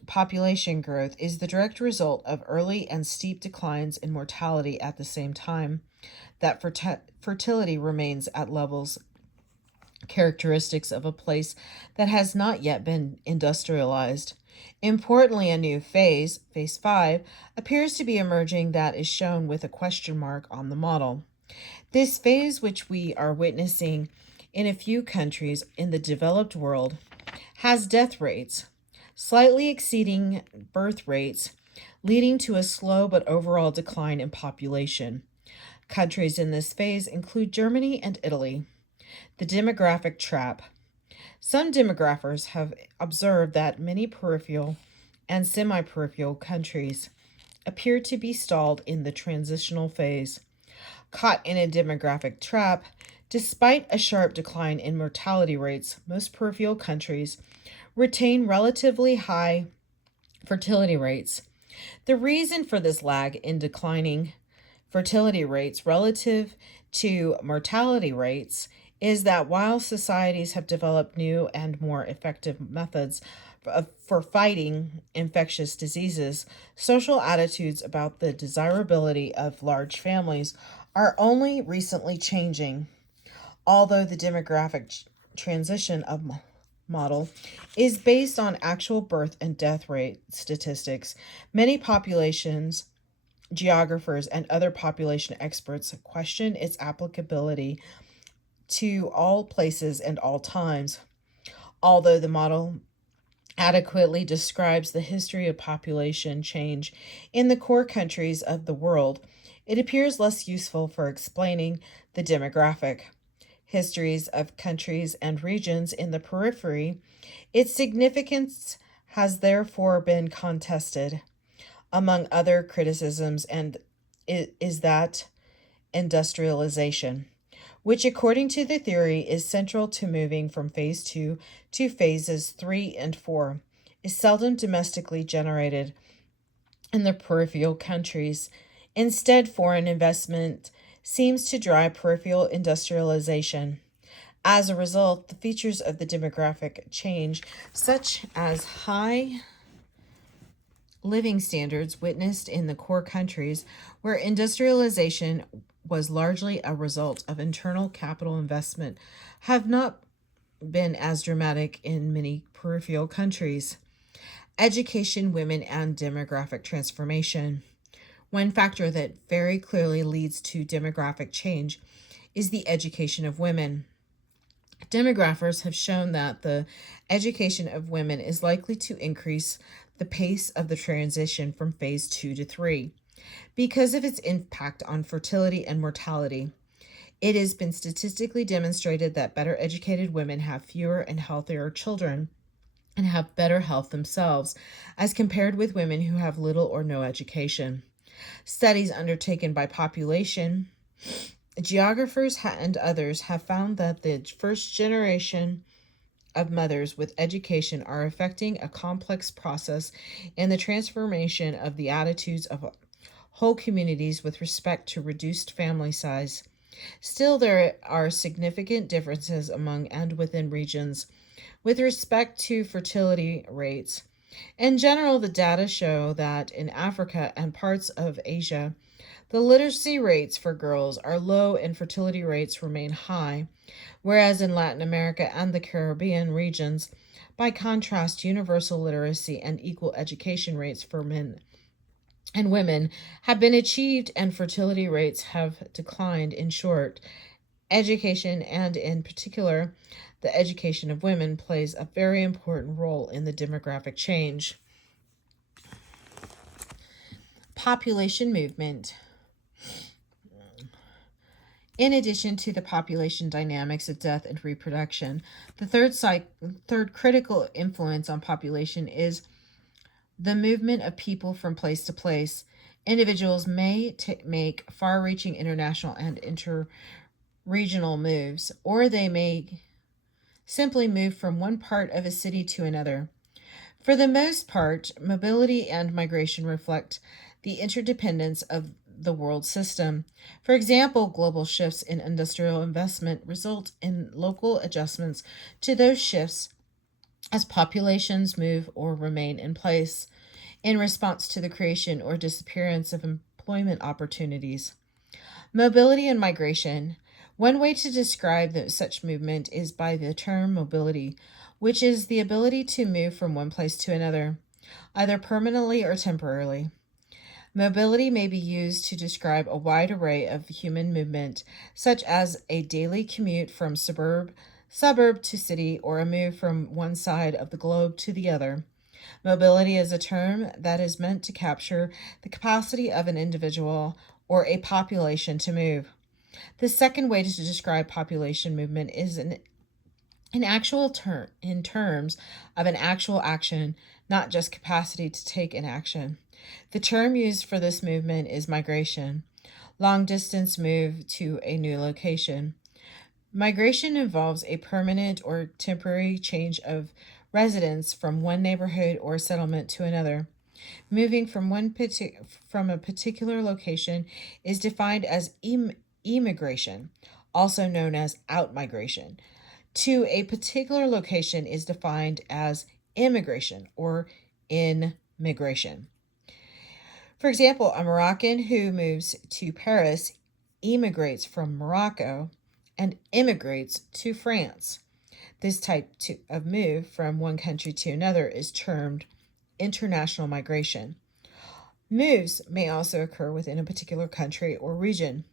population growth is the direct result of early and steep declines in mortality at the same time that fertility remains at levels characteristics of a place that has not yet been industrialized. Importantly, a new phase 5, appears to be emerging that is shown with a question mark on the model. This phase, which we are witnessing in a few countries in the developed world, has death rates slightly exceeding birth rates, leading to a slow but overall decline in population. Countries in this phase include Germany and Italy. The demographic trap. Some demographers have observed that many peripheral and semi peripheral countries appear to be stalled in the transitional phase. Caught in a demographic trap, despite a sharp decline in mortality rates, most peripheral countries retain relatively high fertility rates. The reason for this lag in declining fertility rates relative to mortality rates is that while societies have developed new and more effective methods for fighting infectious diseases, social attitudes about the desirability of large families are only recently changing. Although the demographic transition of model is based on actual birth and death rate statistics, many populations, geographers, and other population experts question its applicability to all places and all times. Although the model adequately describes the history of population change in the core countries of the world, it appears less useful for explaining the demographic histories of countries and regions in the periphery. Its significance has therefore been contested. Among other criticisms, and it is that industrialization, which according to the theory is central to moving from phase 2 to phases 3 and 4, is seldom domestically generated in the peripheral countries. Instead, foreign investment seems to drive peripheral industrialization. As a result, the features of the demographic change, such as high living standards witnessed in the core countries where industrialization was largely a result of internal capital investment, have not been as dramatic in many peripheral countries. Education, women, and demographic transformation. One factor that very clearly leads to demographic change is the education of women. Demographers have shown that the education of women is likely to increase the pace of the transition from phase 2 to 3 because of its impact on fertility and mortality. It has been statistically demonstrated that better educated women have fewer and healthier children and have better health themselves as compared with women who have little or no education. Studies undertaken by population geographers and others have found that the first generation of mothers with education are affecting a complex process in the transformation of the attitudes of whole communities with respect to reduced family size. Still, there are significant differences among and within regions with respect to fertility rates. In general, the data show that in Africa and parts of Asia, the literacy rates for girls are low and fertility rates remain high, whereas in Latin America and the Caribbean regions, by contrast, universal literacy and equal education rates for men and women have been achieved and fertility rates have declined. In short, education, and in particular, the education of women, plays a very important role in the demographic change. Population movement. In addition to the population dynamics of death and reproduction, the third critical influence on population is the movement of people from place to place. Individuals may make far-reaching international and inter-regional moves, or they may simply move from one part of a city to another. For the most part, mobility and migration reflect the interdependence of the world system. For example, global shifts in industrial investment result in local adjustments to those shifts as populations move or remain in place in response to the creation or disappearance of employment opportunities. Mobility and migration. One way to describe such movement is by the term mobility, which is the ability to move from one place to another, either permanently or temporarily. Mobility may be used to describe a wide array of human movement, such as a daily commute from suburb to city, or a move from one side of the globe to the other. Mobility is a term that is meant to capture the capacity of an individual or a population to move. The second way to describe population movement is an actual term in terms of an actual action, not just capacity to take an action. The term used for this movement is migration, long distance move to a new location. Migration involves a permanent or temporary change of residence from one neighborhood or settlement to another. Moving from from a particular location is defined as immigration, also known as outmigration. To a particular location is defined as immigration or in-migration. For example, a Moroccan who moves to Paris emigrates from Morocco and immigrates to France. This of move from one country to another is termed international migration. Moves may also occur within a particular country or region,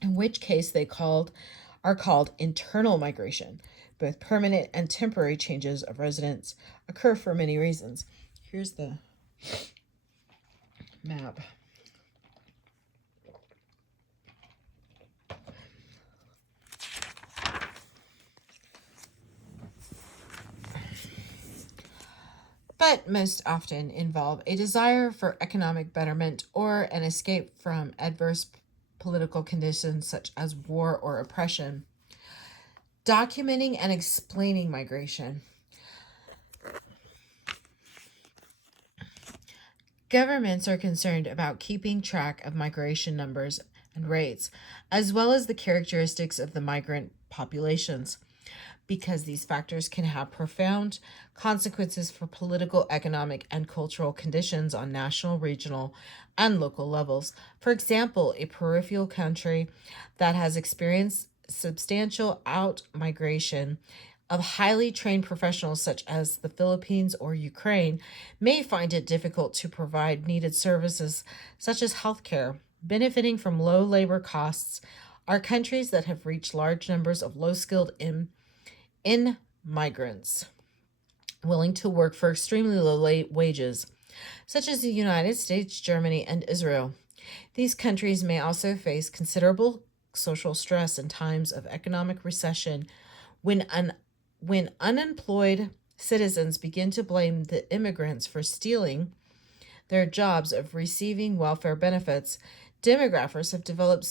in which case are called internal migration. Both permanent and temporary changes of residence occur for many reasons. Here's the map. But most often involve a desire for economic betterment or an escape from adverse political conditions such as war or oppression. Documenting and explaining migration. Governments are concerned about keeping track of migration numbers and rates, as well as the characteristics of the migrant populations, because these factors can have profound consequences for political, economic, and cultural conditions on national, regional, and local levels. For example, a peripheral country that has experienced substantial out-migration of highly trained professionals such as the Philippines or Ukraine may find it difficult to provide needed services such as healthcare. Benefiting from low labor costs are countries that have reached large numbers of low-skilled migrants willing to work for extremely low wages, such as the United States, Germany, and Israel. These countries may also face considerable social stress in times of economic recession when unemployed citizens begin to blame the immigrants for stealing their jobs of receiving welfare benefits. Demographers have developed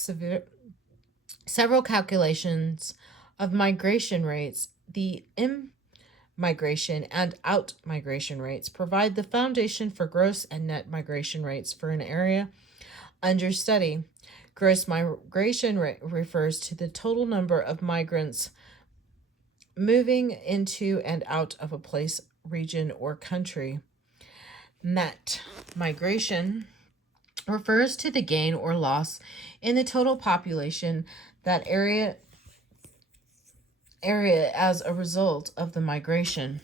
several calculations of migration rates. The in-migration and out-migration rates provide the foundation for gross and net migration rates for an area under study. Gross migration rate refers to the total number of migrants moving into and out of a place, region, or country. Net migration refers to the gain or loss in the total population that area as a result of the migration.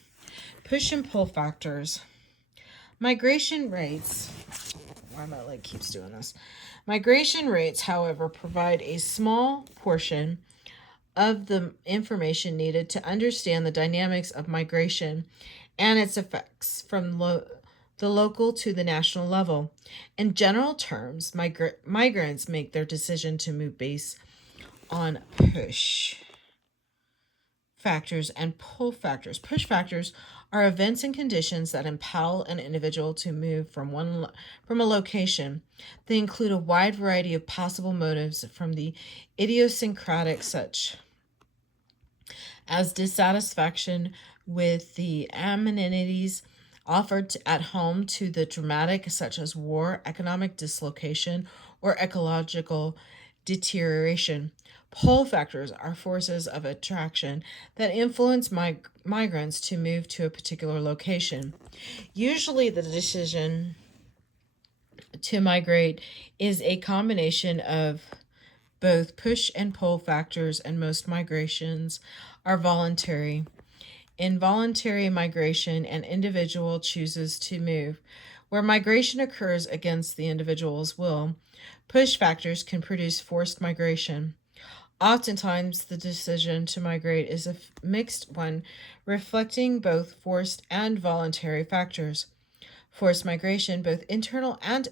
Push and pull factors. Migration rates. Why my leg keeps doing this? Migration rates, however, provide a small portion of the information needed to understand the dynamics of migration and its effects from the local to the national level. In general terms, migrants make their decision to move based on push factors and pull factors. Push factors are events and conditions that impel an individual to move from a location. They include a wide variety of possible motives, from the idiosyncratic such as dissatisfaction with the amenities offered at home to the dramatic such as war, economic dislocation, or ecological deterioration. Pull factors are forces of attraction that influence migrants to move to a particular location. Usually, the decision to migrate is a combination of both push and pull factors, and most migrations are voluntary. Involuntary migration, an individual chooses to move. Where migration occurs against the individual's will, push factors can produce forced migration. Oftentimes, the decision to migrate is a mixed one, reflecting both forced and voluntary factors. Forced migration, both internal and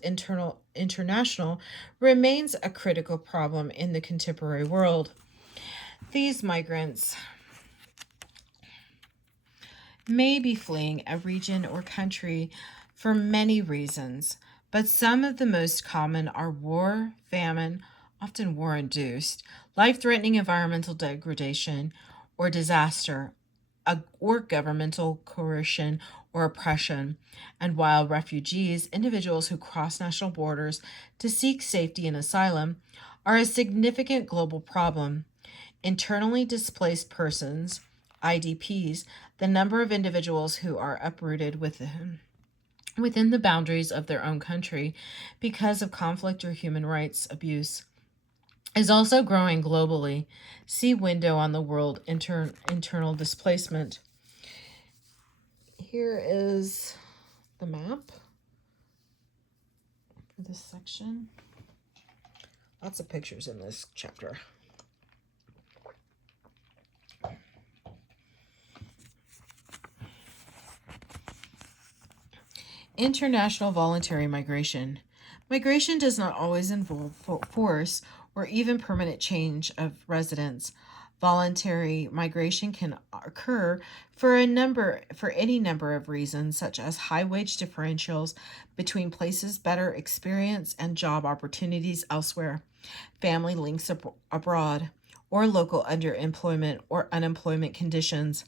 international, remains a critical problem in the contemporary world. These migrants may be fleeing a region or country for many reasons, but some of the most common are war, famine, often war induced, life threatening environmental degradation or disaster, or governmental coercion or oppression. And while refugees, individuals who cross national borders to seek safety and asylum, are a significant global problem, internally displaced persons, IDPs, the number of individuals who are uprooted within the boundaries of their own country because of conflict or human rights abuse, is also growing globally. See window on the world internal displacement. Here is the map for this section. Lots of pictures in this chapter. International voluntary migration. Migration does not always involve force or even permanent change of residence. Voluntary migration can occur for any number of reasons, such as high wage differentials between places, better experience and job opportunities elsewhere, family links abroad, or local underemployment or unemployment conditions.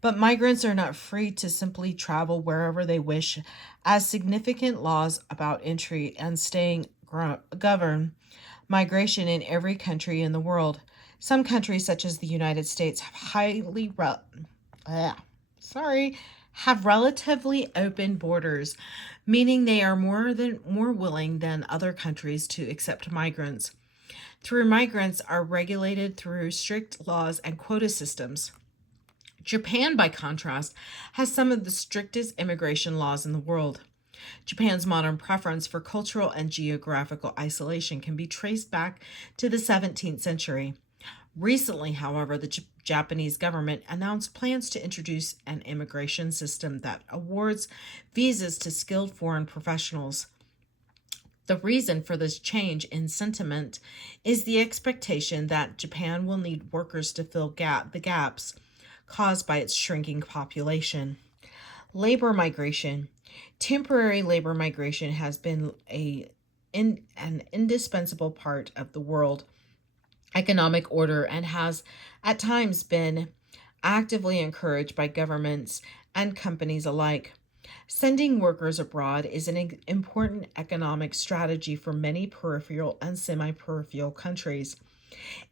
But migrants are not free to simply travel wherever they wish, as significant laws about entry and staying govern migration in every country in the world. Some countries, such as the United States, have relatively open borders, meaning they are more willing than other countries to accept migrants. Migrants are regulated through strict laws and quota systems. Japan, by contrast, has some of the strictest immigration laws in the world. Japan's modern preference for cultural and geographical isolation can be traced back to the 17th century. Recently, however, the Japanese government announced plans to introduce an immigration system that awards visas to skilled foreign professionals. The reason for this change in sentiment is the expectation that Japan will need workers to fill the gaps caused by its shrinking population. Labor migration. Temporary labor migration has been an indispensable part of the world economic order and has at times been actively encouraged by governments and companies alike. Sending workers abroad is an important economic strategy for many peripheral and semi-peripheral countries.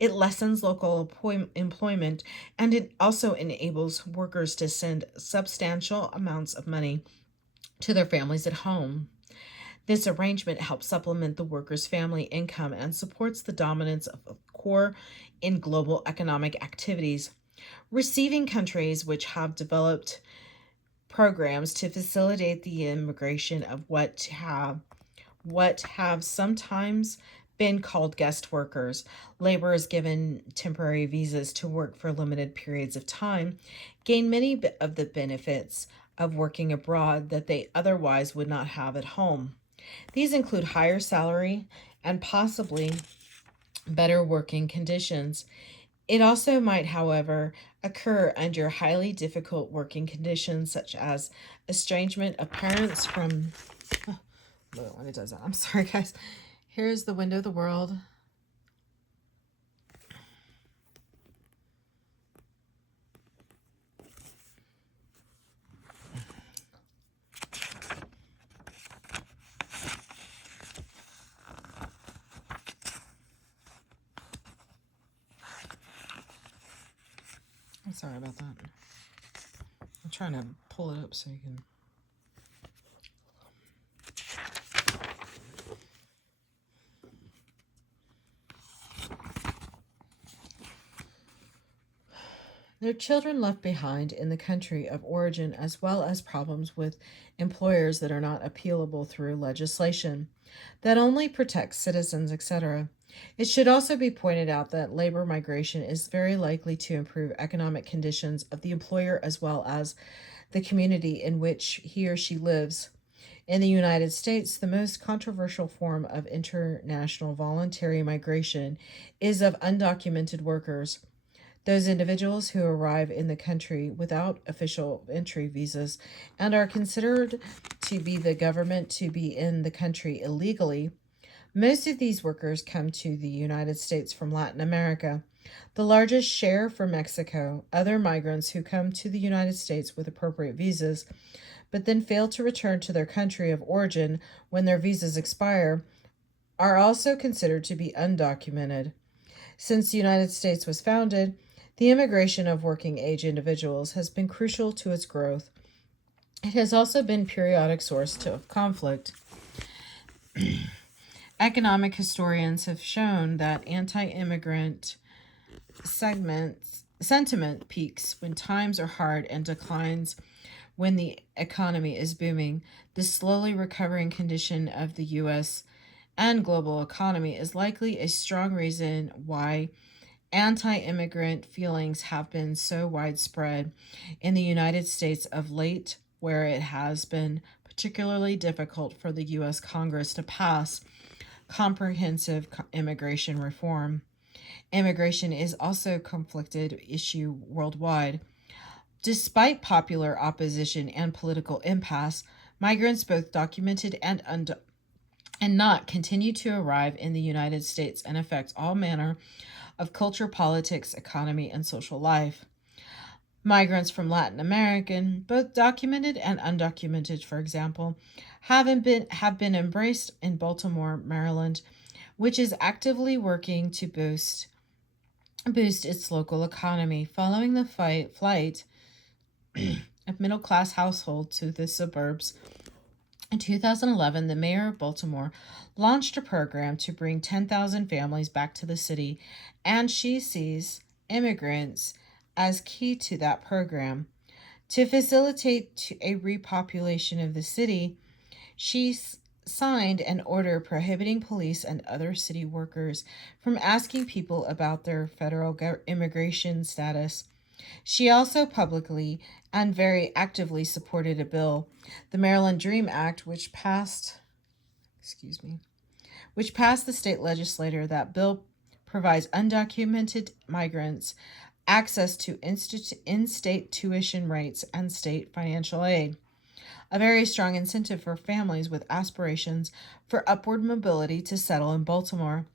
It lessens local employment, and it also enables workers to send substantial amounts of money to their families at home. This arrangement helps supplement the workers' family income and supports the dominance of the core in global economic activities. Receiving countries which have developed programs to facilitate the immigration of what have sometimes been called guest workers. Laborers given temporary visas to work for limited periods of time gain many of the benefits of working abroad that they otherwise would not have at home. These include higher salary and possibly better working conditions. It also might, however, occur under highly difficult working conditions such as estrangement of parents from... when it does that. I'm sorry, guys. Here's the window of the world. Sorry about that. I'm trying to pull it up so you can. Their children left behind in the country of origin, as well as problems with employers that are not appealable through legislation that only protects citizens, etc. It should also be pointed out that labor migration is very likely to improve economic conditions of the employer as well as the community in which he or she lives. In the United States, the most controversial form of international voluntary migration is of undocumented workers. Those individuals who arrive in the country without official entry visas and are considered to be the government to be in the country illegally. Most of these workers come to the United States from Latin America. The largest share from Mexico. Other migrants who come to the United States with appropriate visas, but then fail to return to their country of origin when their visas expire, are also considered to be undocumented. Since the United States was founded, the immigration of working age individuals has been crucial to its growth. It has also been a periodic source of conflict. Economic historians have shown that anti-immigrant sentiment peaks when times are hard and declines when the economy is booming. The slowly recovering condition of the U.S. and global economy is likely a strong reason why anti-immigrant feelings have been so widespread in the United States of late, where it has been particularly difficult for the U.S. Congress to pass comprehensive immigration reform. Immigration is also a conflicted issue worldwide. Despite popular opposition and political impasse, migrants, both documented and not, continue to arrive in the United States and affect all manner of culture, politics, economy, and social life. Migrants from Latin America, both documented and undocumented, for example, have been embraced in Baltimore, Maryland, which is actively working to boost its local economy. Following the flight of middle-class households to the suburbs, in 2011, the mayor of Baltimore launched a program to bring 10,000 families back to the city, and she sees immigrants as key to that program. To facilitate a repopulation of the city, she signed an order prohibiting police and other city workers from asking people about their federal immigration status. She also publicly and very actively supported a bill, the Maryland Dream Act, which passed the state legislature. That bill provides undocumented migrants access to in-state tuition rates and state financial aid, a very strong incentive for families with aspirations for upward mobility to settle in Baltimore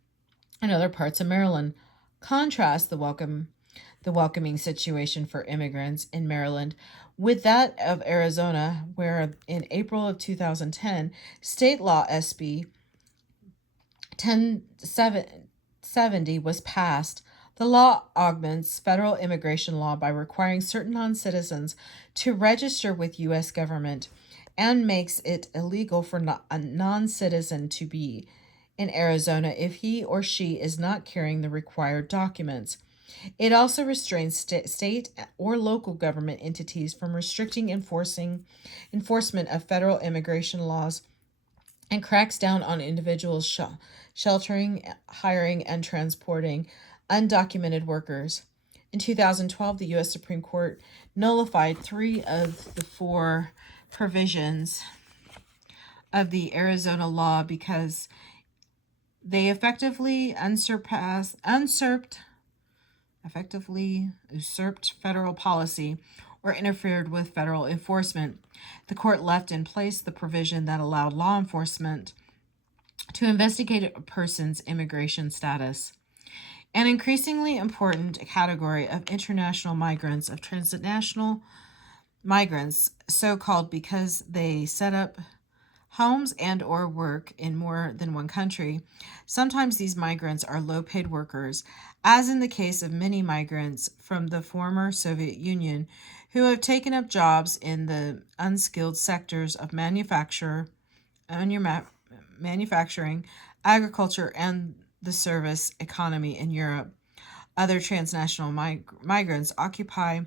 and other parts of Maryland. Contrast the welcoming situation for immigrants in Maryland with that of Arizona, where in April of 2010, state law SB 1070 was passed. The law augments federal immigration law by requiring certain non-citizens to register with U.S. government and makes it illegal for a non-citizen to be in Arizona if he or she is not carrying the required documents. It also restrains state or local government entities from restricting enforcement of federal immigration laws and cracks down on individuals sheltering, hiring, and transporting undocumented workers. In 2012, the U.S. Supreme Court nullified 3 of the 4 provisions of the Arizona law because they effectively usurped federal policy or interfered with federal enforcement. The court left in place the provision that allowed law enforcement to investigate a person's immigration status. An increasingly important category of international migrants, of transnational migrants, so-called because they set up homes and or work in more than one country. Sometimes these migrants are low-paid workers, as in the case of many migrants from the former Soviet Union who have taken up jobs in the unskilled sectors of manufacturing, agriculture, and the service economy in Europe. Other transnational migrants occupy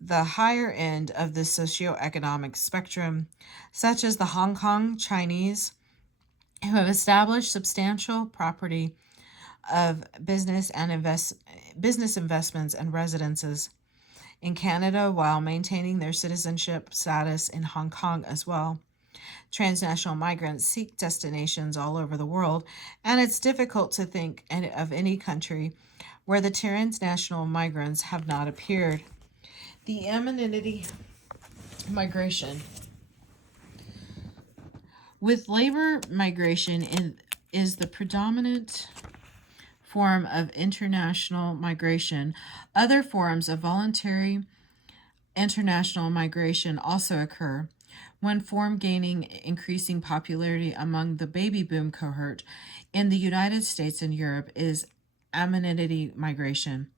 the higher end of the socioeconomic spectrum, such as the Hong Kong Chinese, who have established substantial property of business investments and residences in Canada while maintaining their citizenship status in Hong Kong as well. Transnational migrants seek destinations all over the world, and it's difficult to think of any country where the transnational migrants have not appeared. The amenity migration. With labor migration is the predominant form of international migration. Other forms of voluntary international migration also occur. One form gaining increasing popularity among the baby boom cohort in the United States and Europe is amenity migration.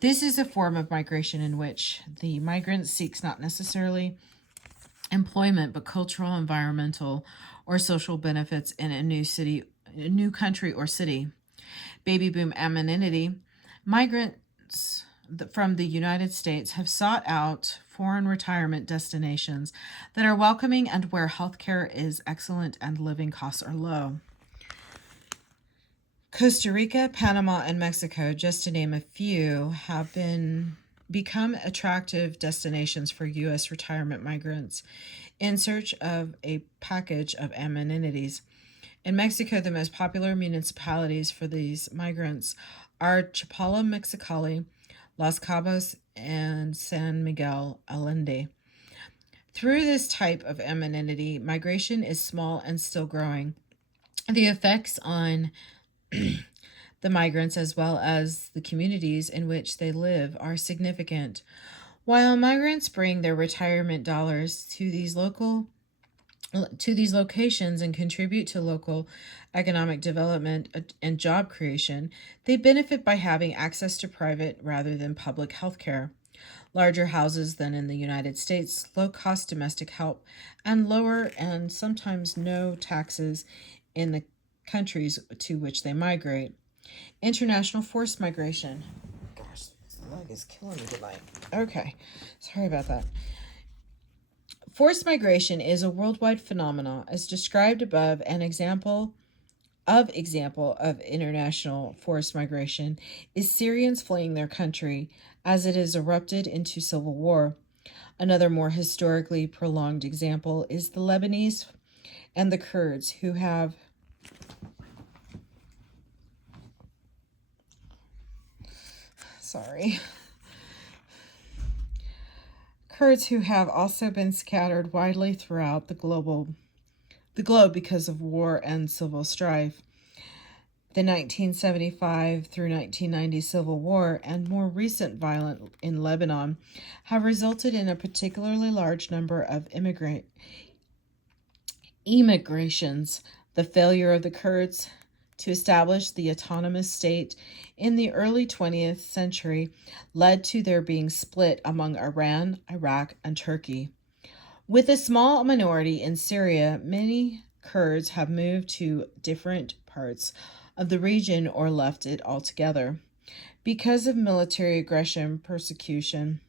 This is a form of migration in which the migrant seeks not necessarily employment but cultural, environmental, or social benefits in a new country or city. Baby boom amenity migrants from the United States have sought out foreign retirement destinations that are welcoming and where healthcare is excellent and living costs are low. Costa Rica, Panama, and Mexico, just to name a few, have become attractive destinations for U.S. retirement migrants in search of a package of amenities. In Mexico, the most popular municipalities for these migrants are Chapala, Mexicali, Los Cabos, and San Miguel Allende. Through this type of amenity, migration is small and still growing. The effects on the migrants as well as the communities in which they live are significant. While migrants bring their retirement dollars to these locations and contribute to local economic development and job creation, they benefit by having access to private rather than public health care, larger houses than in the United States, low-cost domestic help, and lower and sometimes no taxes in the countries to which they migrate. International forced migration. Gosh, this leg is killing me tonight. Okay, sorry about that. Forced migration is a worldwide phenomenon, as described above. An example of international forced migration is Syrians fleeing their country as it has erupted into civil war. Another more historically prolonged example is the Lebanese and the Kurds who have also been scattered widely throughout the globe because of war and civil strife. The 1975 through 1990 civil war and more recent violence in Lebanon have resulted in a particularly large number of immigrations. The failure of the Kurds to establish the autonomous state in the early 20th century led to their being split among Iran, Iraq, and Turkey. With a small minority in Syria, many Kurds have moved to different parts of the region or left it altogether. Because of military aggression, persecution,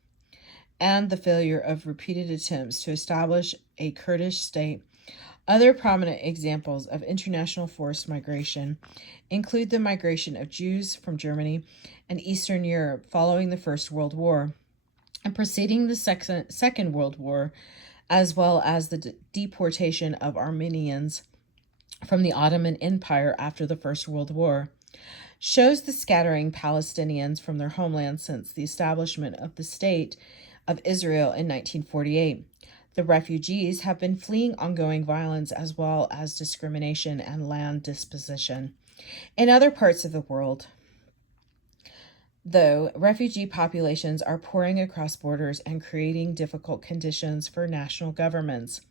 and the failure of repeated attempts to establish a Kurdish state, other prominent examples of international forced migration include the migration of Jews from Germany and Eastern Europe following the First World War and preceding the Second World War, as well as the deportation of Armenians from the Ottoman Empire after the First World War, shows the scattering Palestinians from their homeland since the establishment of the State of Israel in 1948. The refugees have been fleeing ongoing violence as well as discrimination and land dispossession. In other parts of the world, though, refugee populations are pouring across borders and creating difficult conditions for national governments.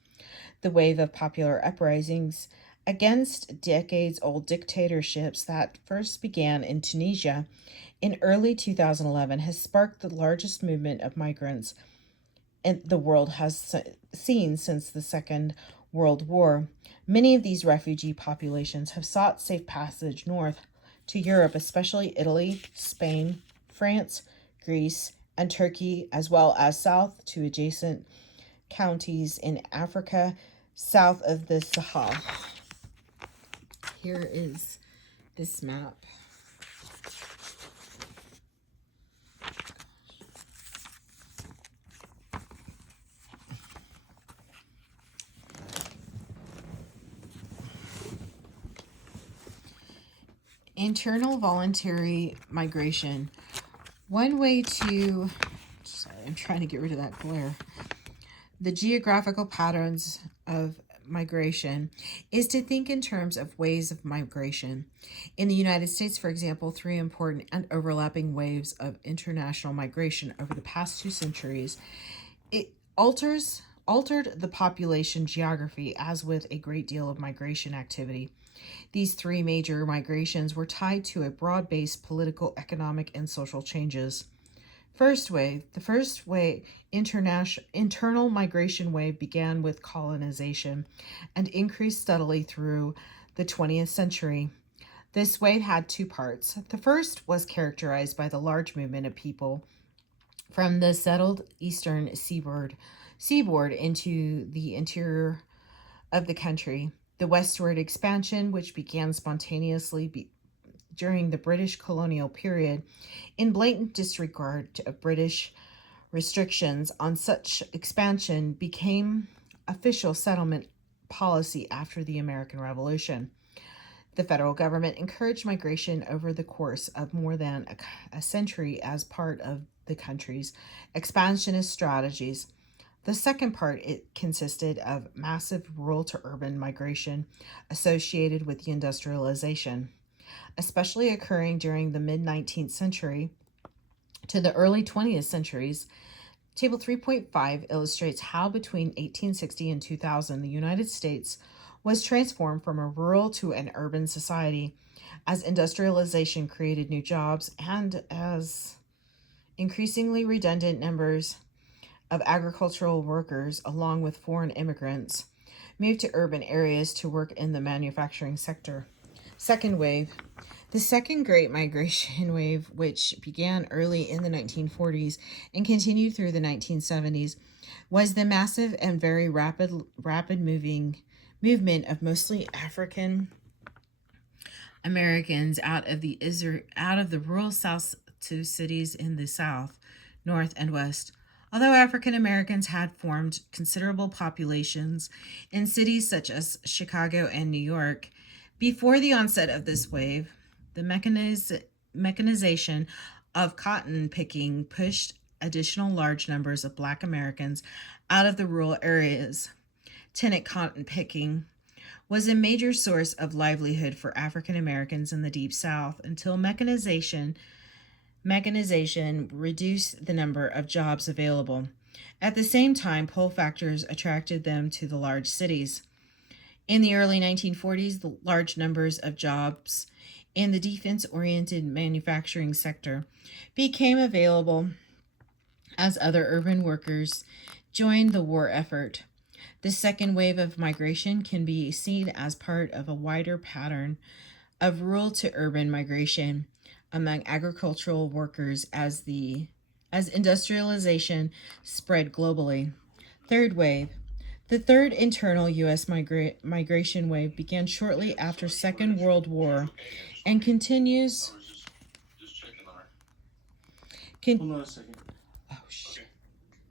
The wave of popular uprisings against decades-old dictatorships that first began in Tunisia in early 2011 has sparked the largest movement of migrants the world has seen since the Second World War. Many of these refugee populations have sought safe passage north to Europe, especially Italy, Spain, France, Greece, and Turkey, as well as south to adjacent counties in Africa south of the Sahel. Here is this map. Internal voluntary migration. One way to, sorry, I'm trying to get rid of that glare. The geographical patterns of migration is to think in terms of waves of migration. In the United States, for example, three important and overlapping waves of international migration over the past 2 centuries. It altered the population geography, as with a great deal of migration activity. These 3 major migrations were tied to a broad-based political, economic, and social changes. The first wave, internal migration wave, began with colonization and increased steadily through the 20th century. This wave had 2 parts. The first was characterized by the large movement of people from the settled eastern seaboard into the interior of the country. The westward expansion, which began spontaneously during the British colonial period, in blatant disregard of British restrictions on such expansion, became official settlement policy after the American Revolution. The federal government encouraged migration over the course of more than a century as part of the country's expansionist strategies. The second part, it consisted of massive rural to urban migration associated with the industrialization, especially occurring during the mid-19th century to the early 20th centuries. Table 3.5 illustrates how between 1860 and 2000 the United States was transformed from a rural to an urban society as industrialization created new jobs and as increasingly redundant numbers of agricultural workers, along with foreign immigrants, moved to urban areas to work in the manufacturing sector. Second wave. The second Great Migration wave, which began early in the 1940s and continued through the 1970s, was the massive and very rapid movement of mostly African Americans out of the rural South to cities in the South, North, and West. Although African Americans had formed considerable populations in cities such as Chicago and New York, before the onset of this wave, the mechanization of cotton picking pushed additional large numbers of Black Americans out of the rural areas. Tenant cotton picking was a major source of livelihood for African Americans in the Deep South until mechanization reduced the number of jobs available. At the same time, pull factors attracted them to the large cities. In the early 1940s, the large numbers of jobs in the defense-oriented manufacturing sector became available as other urban workers joined the war effort. The second wave of migration can be seen as part of a wider pattern of rural to urban migration among agricultural workers as industrialization spread globally. Third wave. The third internal U.S. migration wave began shortly after Second World War and continues. Hold on a second. Oh, shit.